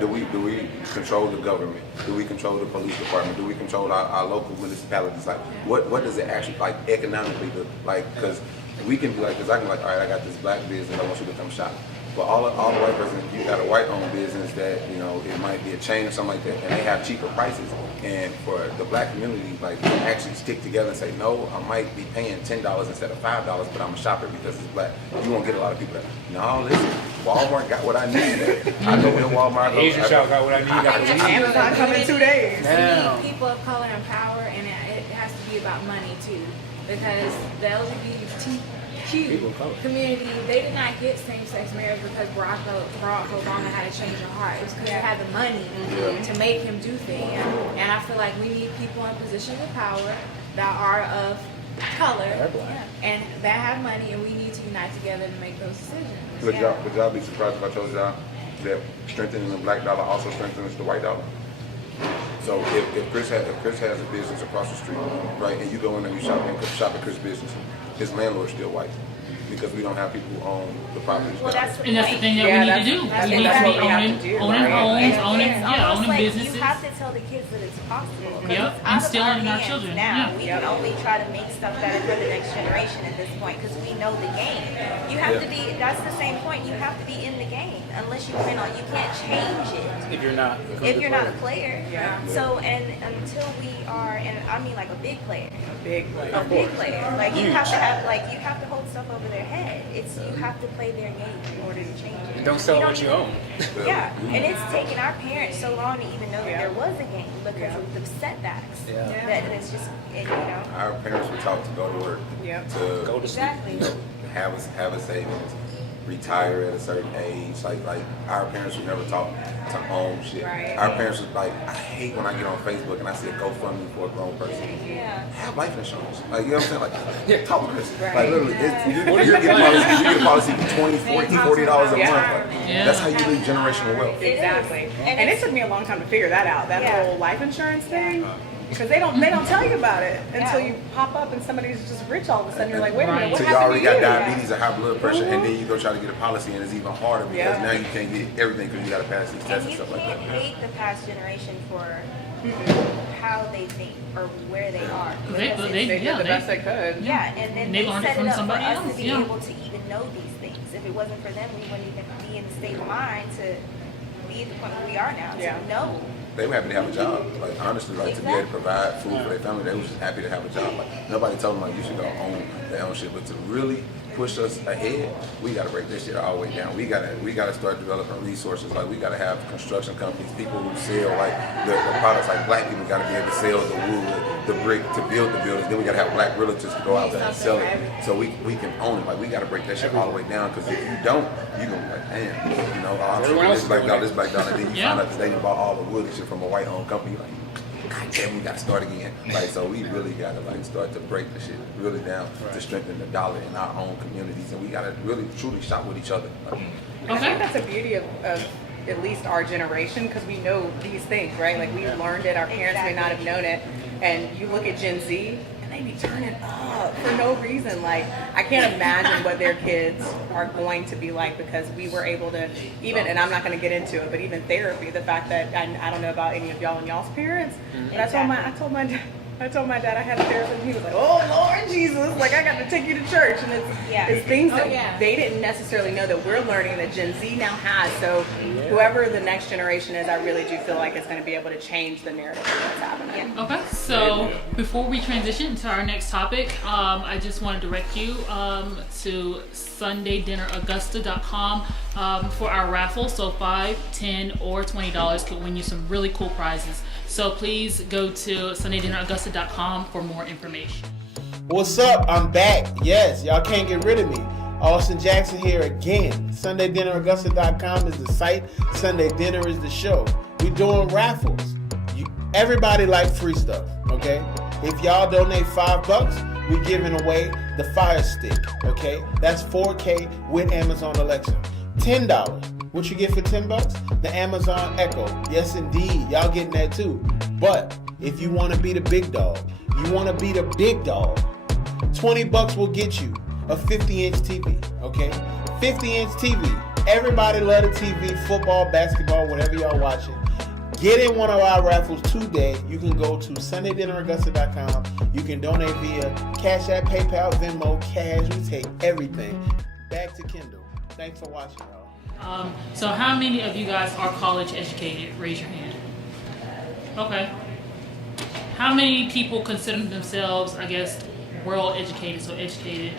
Do we control the government? Do we control the police department? Do we control our local municipalities? Like, what does it actually like economically look like? Because we can be like, because I can be like, all right, I got this black business, I want you to come shop. But all the white person, if you got a white-owned business that it might be a chain or something like that, and they have cheaper prices. And for the black community, like, to actually stick together and say, no, I might be paying $10 instead of $5, but I'm a shopper because it's black. You won't get a lot of people that, no, listen, Walmart got what I need. I go in Walmart. Asian shop got what I need. Got I the Amazon come in 2 days. Now. We need people of color in power, and it has to be about money too, because the People of color. LGBTQ community, they did not get same-sex marriage because Barack Obama had a change of heart. It was because they had the money to make him do things. And I feel like we need people in positions of power that are of color They're black. and that have money, and we need to unite together to make those decisions. Would y'all be surprised if I told y'all that strengthening the black dollar also strengthens the white dollar? So if Chris has a business across the street, right, and you go in there, you shop at Chris' business, his landlord's still white because we don't have people who own the properties. Well, that's the And that's the point. thing that Yeah, we need to do. that's- We need that's to what be we have owning to do, homes, right? And owning it's almost owning like businesses. you have to tell the kids that it's possible. 'cause Yep, it's out of instill it in our hands children, Now yeah. we can only try to make stuff better for the next generation at this point because we know the game. You have to be. That's the same point. You have to be in the game. Unless you plan on, you can't change it If you're not. if you're not a player. Yeah. So and until we are, and I mean like a big player. Big like A big player. Like you have to have, like you have to hold stuff over their head. It's you have to play their game in order to change it. And don't sell You what you even- own. Yeah, and it's taken our parents so long to even know that there was a game because of the setbacks. Yeah. That it's just, Our parents were taught to go to work, Yep. to Go to sleep. Exactly. have a savings, retire at a certain age. Like our parents were never taught to own shit. Right. Our parents was like, I hate when I get on Facebook and I see a GoFundMe for a grown person. Yeah. Have life insurance. Like, you know what I'm saying? Like, talk to Chris. Right. Like, literally, you get a policy for $20, $40 a Yeah. month. Like, Yeah. that's how you leave generational wealth. It is. Exactly. And And it it's- took me a long time to figure that out. That Yeah. whole life insurance thing. Because they don't tell you about it until you pop up and somebody's just rich all of a sudden. You're like, wait a minute, what So you happened already to you? got diabetes or high blood pressure, and then you go try to get a policy, and it's even harder because Yeah. now you can't get everything because you got to pass these tests And and you stuff like can't that. hate the past generation for how they think or where they are. They- Because they- it's- They did the best they could. yeah, and then They they learned it set from it up somebody for us else, to be yeah. able to even know these things. If it wasn't for them, we wouldn't even be in the state of mind to be at the point where we are now, Yeah. to know. They were happy to have a job. Like honestly, like to be able to provide food for their family, they was just happy to have a job. Like nobody told them like you should go own their own shit, but to really push us ahead, we gotta break this shit all the way down. We gotta start developing resources. Like we gotta have construction companies, people who sell like the products. Like black people gotta be able to sell the wood, the brick to build the buildings. Then we gotta have black realtors to go out there and sell it, so we can own it. Like we gotta break that shit all the way down. Because if you don't, you gonna be like, damn, you know, Everyone else this black is dollar, doing this black dollar. And then you Yeah. find out that they bought all the wood and shit from a white-owned company. Like, God damn, we gotta start again. Like, so we really gotta like start to break the shit really down to strengthen the dollar in our own communities, and we gotta really truly shop with each other. Like, I think that's the beauty of at least our generation, because we know these things, right? Like we've learned it, our parents may not have known it. And you look at Gen Z, and they be turning up for no reason. Like I can't imagine what their kids are going to be like, because we were able to even, and I'm not going to get into it, but even therapy, the fact that I don't know about any of y'all and y'all's parents, but I told my dad I had a therapist, and he was like, "Oh Lord Jesus, like I got to take you to church." And it's things that they didn't necessarily know that we're learning that Gen Z now has. So whoever the next generation is, I really do feel like it's going to be able to change the narrative of what's happening. Okay, so before we transition to our next topic, I just want to direct you to SundayDinnerAugusta.com for our raffle. So $5, $10, or $20 could win you some really cool prizes. So please go to SundayDinnerAugusta.com for more information. What's up? I'm back. Yes, y'all can't get rid of me. Austin Jackson here again. SundayDinnerAugusta.com is the site. Sunday Dinner is the show. We're doing raffles. Everybody like free stuff, okay? If y'all donate $5, we're giving away the Fire Stick, okay? That's 4K with Amazon Alexa. $10. What you get for $10? The Amazon Echo. Yes, indeed. Y'all getting that too. But if you want to be the big dog, $20 will get you a 50-inch TV, okay? 50-inch TV. Everybody love the TV, football, basketball, whatever y'all watching. Get in one of our raffles today. You can go to SundayDinnerAugusta.com. You can donate via Cash App, PayPal, Venmo, Cash. We take everything. Back to Kendall. Thanks for watching, y'all. So how many of you guys are college educated? Raise your hand. Okay. How many people consider themselves, I guess, world educated, so educated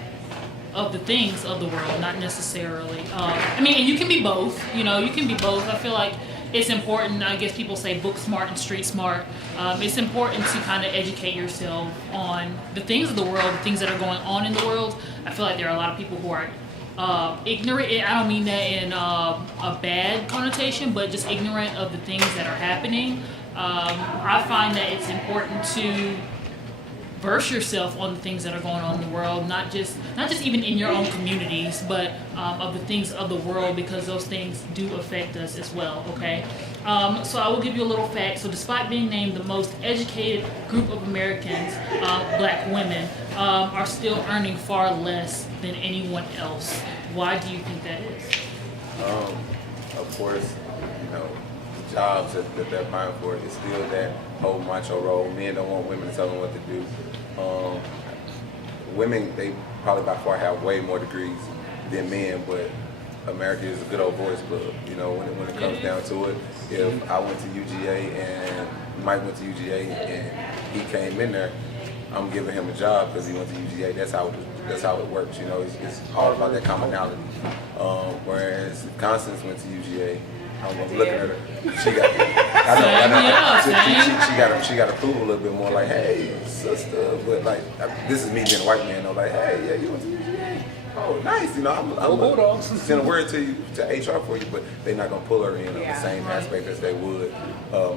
of the things of the world, not necessarily. I mean, and you can be both, you can be both. I feel like it's important, I guess people say book smart and street smart. It's important to kind of educate yourself on the things of the world, the things that are going on in the world. I feel like there are a lot of people who are ignorant. I don't mean that in a bad connotation, but just ignorant of the things that are happening. I find that it's important to verse yourself on the things that are going on in the world, not just even in your own communities, but of the things of the world, because those things do affect us as well, okay? So I will give you a little fact. So despite being named the most educated group of Americans, black women are still earning far less than anyone else. Why do you think that is? Of course, the jobs that they're applying for is still that whole macho role. Men don't want women to tell them what to do. Women, they probably by far have way more degrees than men, but America is a good old boys club. When it comes down to it, if I went to UGA and Mike went to UGA and he came in there, I'm giving him a job because he went to UGA. That's how it works. It's all about that commonality. Whereas Constance went to UGA. I'm looking at her. She got to prove a little bit more. Like, hey, sister, but like, this is me being a white man. though. Like, hey, yeah, you went to UGA. Oh, nice. I'm send a word to HR for you, but they're not gonna pull her in on the same aspect as they would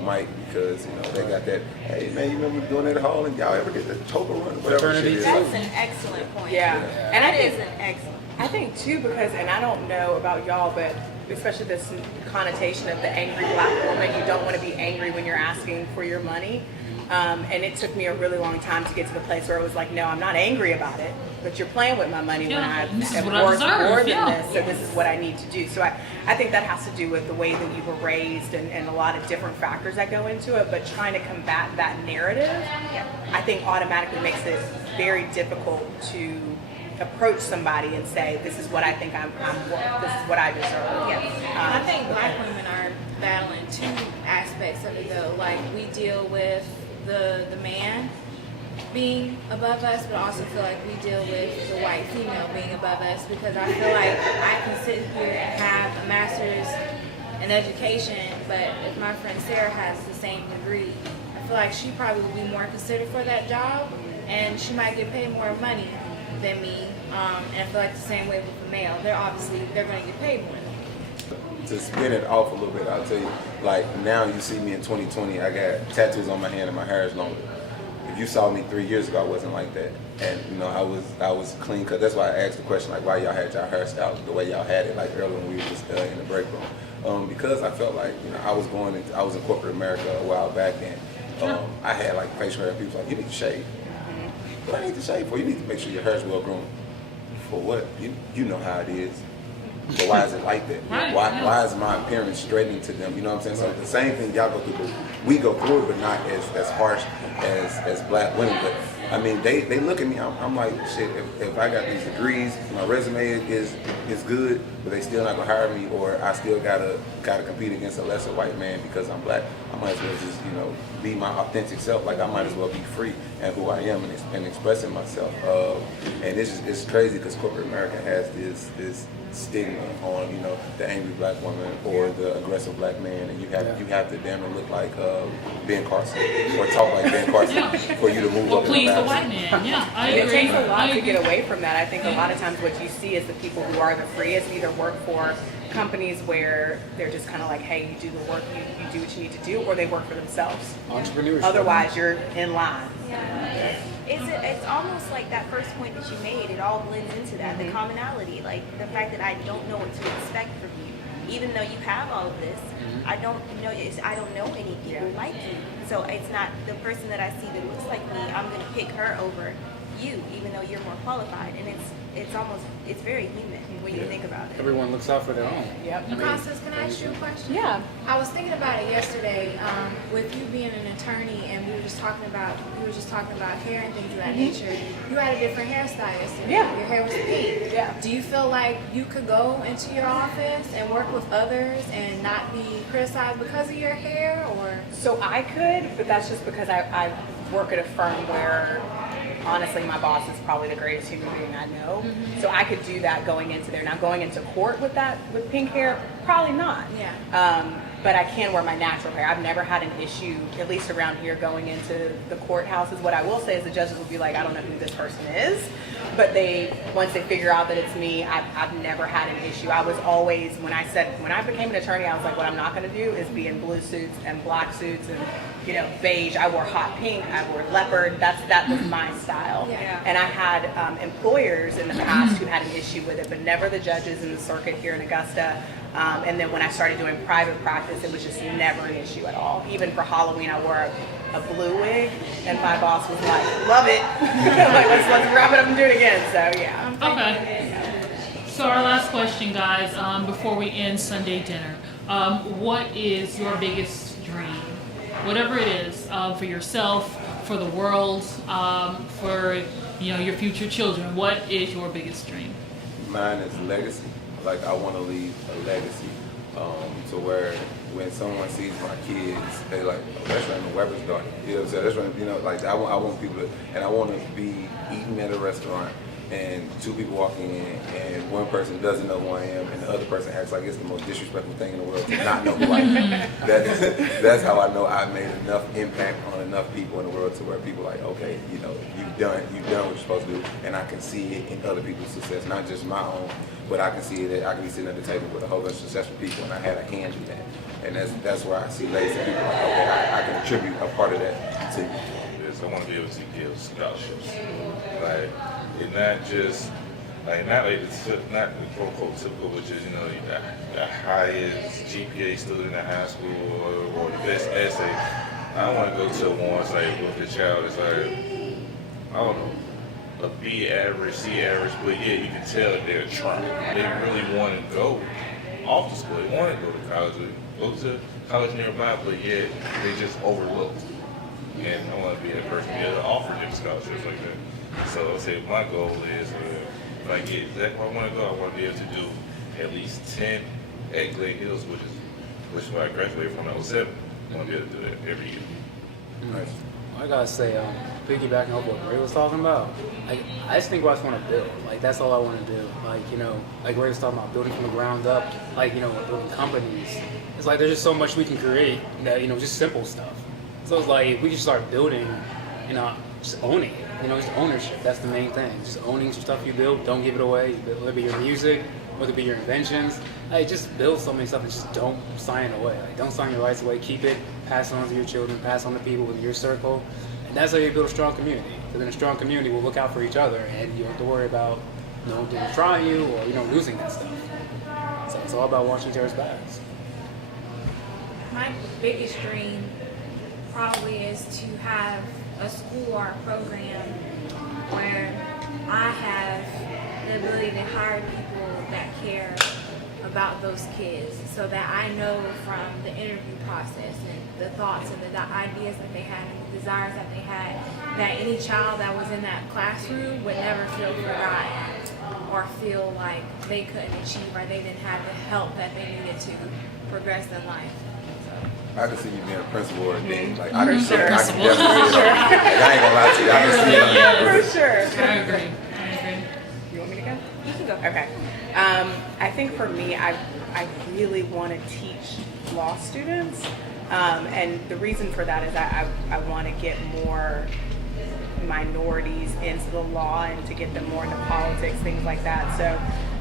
Mike, because they got that. Hey, man, you remember doing that at hall and y'all ever get the toga run, whatever shit is. That's an excellent point. Yeah, and That is an excellent. I think too, because, and I don't know about y'all, but especially this connotation of the angry black woman, you don't want to be angry when you're asking for your money. And it took me a really long time to get to the place where it was like, no, I'm not angry about it, but you're playing with my money when I this is have what I worth deserve, more than yeah. this, so this is what I need to do. So I think that has to do with the way that you were raised and a lot of different factors that go into it, but trying to combat that narrative, I think automatically makes it very difficult to approach somebody and say, this is what I think I'm worth, this is what I deserve. And I think black women are battling two aspects of it though. Like we deal with the man being above us, but also feel like we deal with the white female being above us, because I feel like I can sit here and have a master's in education, but if my friend Sarah has the same degree, I feel like she probably would be more considered for that job, and she might get paid more money than me. And I feel like the same way with the male. They're going to get paid more than me. To spin it off a little bit, I'll tell you, like now you see me in 2020, I got tattoos on my hand and my hair is longer. If you saw me 3 years ago, I wasn't like that. And you know, I was clean cut. That's why I asked the question, like why y'all had y'all hairstyle the way y'all had it, like earlier when we were just in the break room. Because I felt like, you know, I was in corporate America a while back, and I had like facial hair. People like, you need to shave. What I need to shave for? You need to make sure your hair is well grown. For what? You know how it is. But why is it like that? Right, Why is my appearance straightening to them? You know what I'm saying? So the same thing y'all go through, but we go through it, but not as harsh as black women. But I mean, they look at me. I'm like, shit. If I got these degrees, my resume is good, but they still not gonna hire me, or I still gotta compete against a lesser white man because I'm black. I might as well just be my authentic self. Like I might as well be free and who I am and expressing myself. And it's crazy because corporate America has this stigma on the angry black woman or the aggressive black man, and you have to damn near look like Ben Carson or talk like Ben Carson for you to move Or up. please the white man. Yeah, I It agree. takes a lot I to agree. get away from that. I think a lot of times what you see is the people who are the freest either work for companies where they're just kind of like, hey, you do the work, you do what you need to do, or they work for themselves. Entrepreneurship. Otherwise, you're in line. It's almost like that first point that you made. It all blends into that. The commonality, like the fact that I don't know what to expect from you, even though you have all of this. I don't know any people like you. So it's not the person that I see that looks like me. I'm gonna pick her over you, even though you're more qualified. And it's very human when you think about it. Everyone looks out for their own. Yep. Constance, can I ask you a question? Yeah. I was thinking about it yesterday with you being an attorney, and we were just talking about hair and things of that nature. You had a different hairstyle yesterday. Yeah. Your hair was pink. Yeah. Do you feel like you could go into your office and work with others and not be criticized because of your hair, or? So I could, but that's just because I work at a firm where honestly my boss is probably the greatest human being I know. So I could do that going into there. Now going into court with pink hair, probably not. Yeah. But I can wear my natural hair. I've never had an issue, at least around here, going into the courthouses. What I will say is the judges will be like, I don't know who this person is. But once they figure out that it's me, I've never had an issue. I was always, when I became an attorney, I was like, what I'm not going to do is be in blue suits and black suits and beige. I wore hot pink. I wore leopard. That was my style. Yeah. And I had employers in the past who had an issue with it, but never the judges in the circuit here in Augusta. And then when I started doing private practice, it was just never an issue at all. Even for Halloween, I wore a blue wig, and my boss was like, love it. Like, let's wrap it up and do it again. So, yeah. Okay. So our last question, guys, before we end Sunday dinner. What is your biggest dream? Whatever it is, for yourself, for the world, for your future children. What is your biggest dream? Mine is legacy. Like I want to leave a legacy to where when someone sees my kids, they like, oh, that's Randall Weber's daughter. You know what I'm saying? That's Randall, like I want people to, and I want to be eating at a restaurant and two people walking in and one person doesn't know who I am and the other person acts like it's the most disrespectful thing in the world to not know who I am. That's how I know I've made enough impact on enough people in the world to where people are like, okay, you've done what you're supposed to do, and I can see it in other people's success, not just my own, but I can see it. I can be sitting at the table with a whole bunch of successful people, and I had a hand in that, and that's where I see legacy. People like, okay, I can attribute a part of that to you. Yes, I want to be able to give scholarships, like, and not just like not the quote unquote typical, which is the highest GPA student in high school or the best essay. I want to go to one like with the child is like, I don't know, a B average, C average, but yeah, you can tell they're trying. They really want to go off the school. They want to go to college, go to college nearby, but yet they just overlooked. And I want to be that person, be able to offer them scholarships like that. So I say my goal is, if I get exactly where I want to go, I want to be able to do at least 10 at Glen Hills, which is where I graduated from when I was 7. I want to be able to do that every year. Nice. I gotta say, piggybacking off what Ray was talking about, like, I just think I just want to build. Like, that's all I want to do. Like, you know, like Ray was talking about building from the ground up, like, you know, building companies. It's like there's just so much we can create that, you know, just simple stuff. So it's like, if we can start building, you know, just owning it. You know, just ownership. That's the main thing. Just owning stuff you build. Don't give it away. Whether it be your music, whether it be your inventions. Like, just build so many stuff and just don't sign it away. Like, don't sign your rights away. Keep it. Pass it on to your children. Pass it on to people within your circle. And that's how you build a strong community. Because in a strong community, we'll look out for each other, and you don't have to worry about no one didn't try you or, you know, losing that stuff. So it's all about watching each other's backs. My biggest dream probably is to have a school or a program where I have the ability to hire people that care about those kids, so that I know from the interview process and the thoughts and the ideas that they had and the desires that they had, that any child that was in that classroom would never feel forgotten or feel like they couldn't achieve or they didn't have the help that they needed to progress in life. I can see you being a principal or a dean. Like, For I can sure. definitely see it. Like, I ain't gonna lie to you. I can see it. Yeah, for sure. I agree. You want me to go? You can go. Okay. I think for me, I really want to teach law students. And the reason for that is I want to get more minorities into the law and to get them more into politics, things like that. So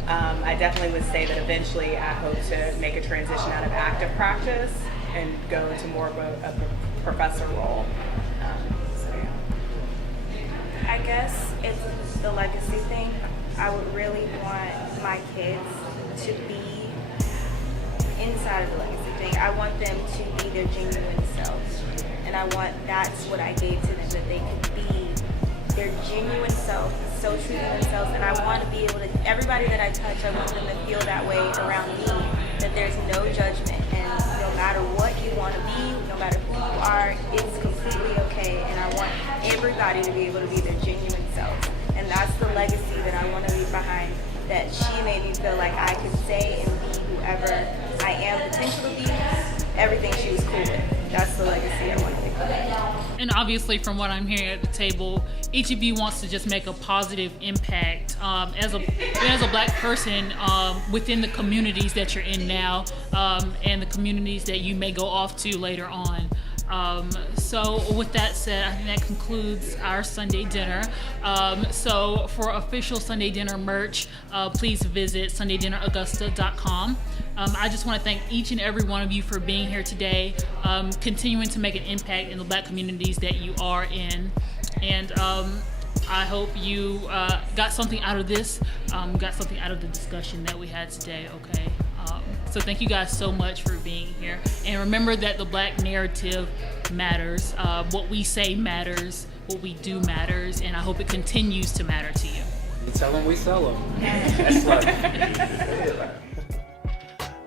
I definitely would say that eventually I hope to make a transition out of active practice and go into more of a professor role. So yeah. I guess it's the legacy thing. I would really want my kids to be inside of the legacy thing. I want them to be their genuine selves. And that's what I gave to them, that they could be their genuine self, so true to themselves. And I want to be able to, everybody that I touch, I want them to feel that way around me, that there's no judgment. And no matter what you want to be, no matter who you are, it's completely okay. And I want everybody to be able to be their genuine self. And that's the legacy that I want to leave behind, that she made me feel like I could say and be whoever I am potential to be, everything she was cool with. That's the legacy I want to leave behind. And obviously, from what I'm hearing at the table, each of you wants to just make a positive impact as a Black person within the communities that you're in now and the communities that you may go off to later on. So with that said, I think that concludes our Sunday dinner. So for official Sunday dinner merch, please visit sundaydinneraugusta.com. I just want to thank each and every one of you for being here today, continuing to make an impact in the Black communities that you are in. And I hope you got something out of this, got something out of the discussion that we had today, okay? So thank you guys so much for being here. And remember that the Black narrative matters. What we say matters. What we do matters. And I hope it continues to matter to you. You tell them we sell them. That's life.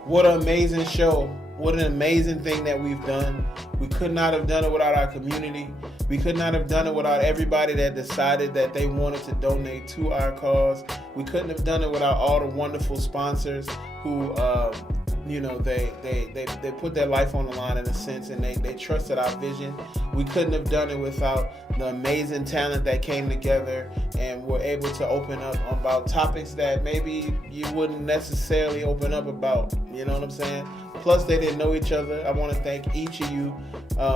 What an amazing show. What an amazing thing that we've done. We could not have done it without our community. We could not have done it without everybody that decided that they wanted to donate to our cause. We couldn't have done it without all the wonderful sponsors who, they put their life on the line in a sense, and they trusted our vision. We couldn't have done it without the amazing talent that came together and were able to open up about topics that maybe you wouldn't necessarily open up about. You know what I'm saying? Plus, they didn't know each other. I want to thank each of you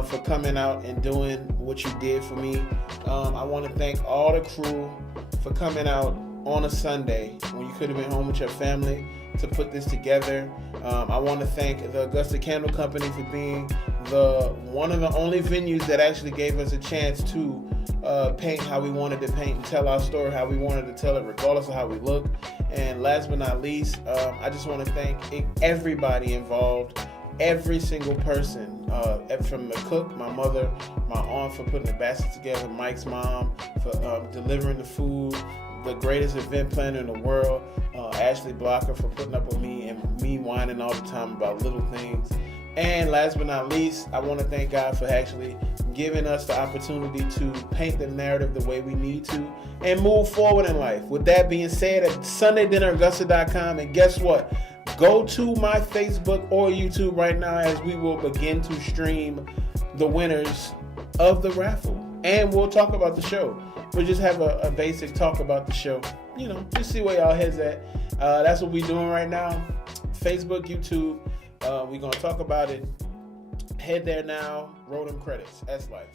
for coming out and doing what you did for me. I want to thank all the crew for coming out on a Sunday when you could have been home with your family to put this together. I want to thank the Augusta Candle Company for being one of the only venues that actually gave us a chance to paint how we wanted to paint and tell our story how we wanted to tell it, regardless of how we look. And last but not least, I just want to thank everybody involved, every single person. from the cook, my mother, my aunt for putting the basket together, Mike's mom for delivering the food, the greatest event planner in the world, Ashley Blocker for putting up with me and me whining all the time about little things. And last but not least, I want to thank God for actually giving us the opportunity to paint the narrative the way we need to and move forward in life. With that being said, at SundayDinnerAugusta.com, and guess what? Go to my Facebook or YouTube right now as we will begin to stream the winners of the raffle. And we'll talk about the show. We'll just have a basic talk about the show. You know, just see where y'all heads at. That's what we're doing right now. Facebook, YouTube. We're going to talk about it. Head there now. Roll them credits. SLife.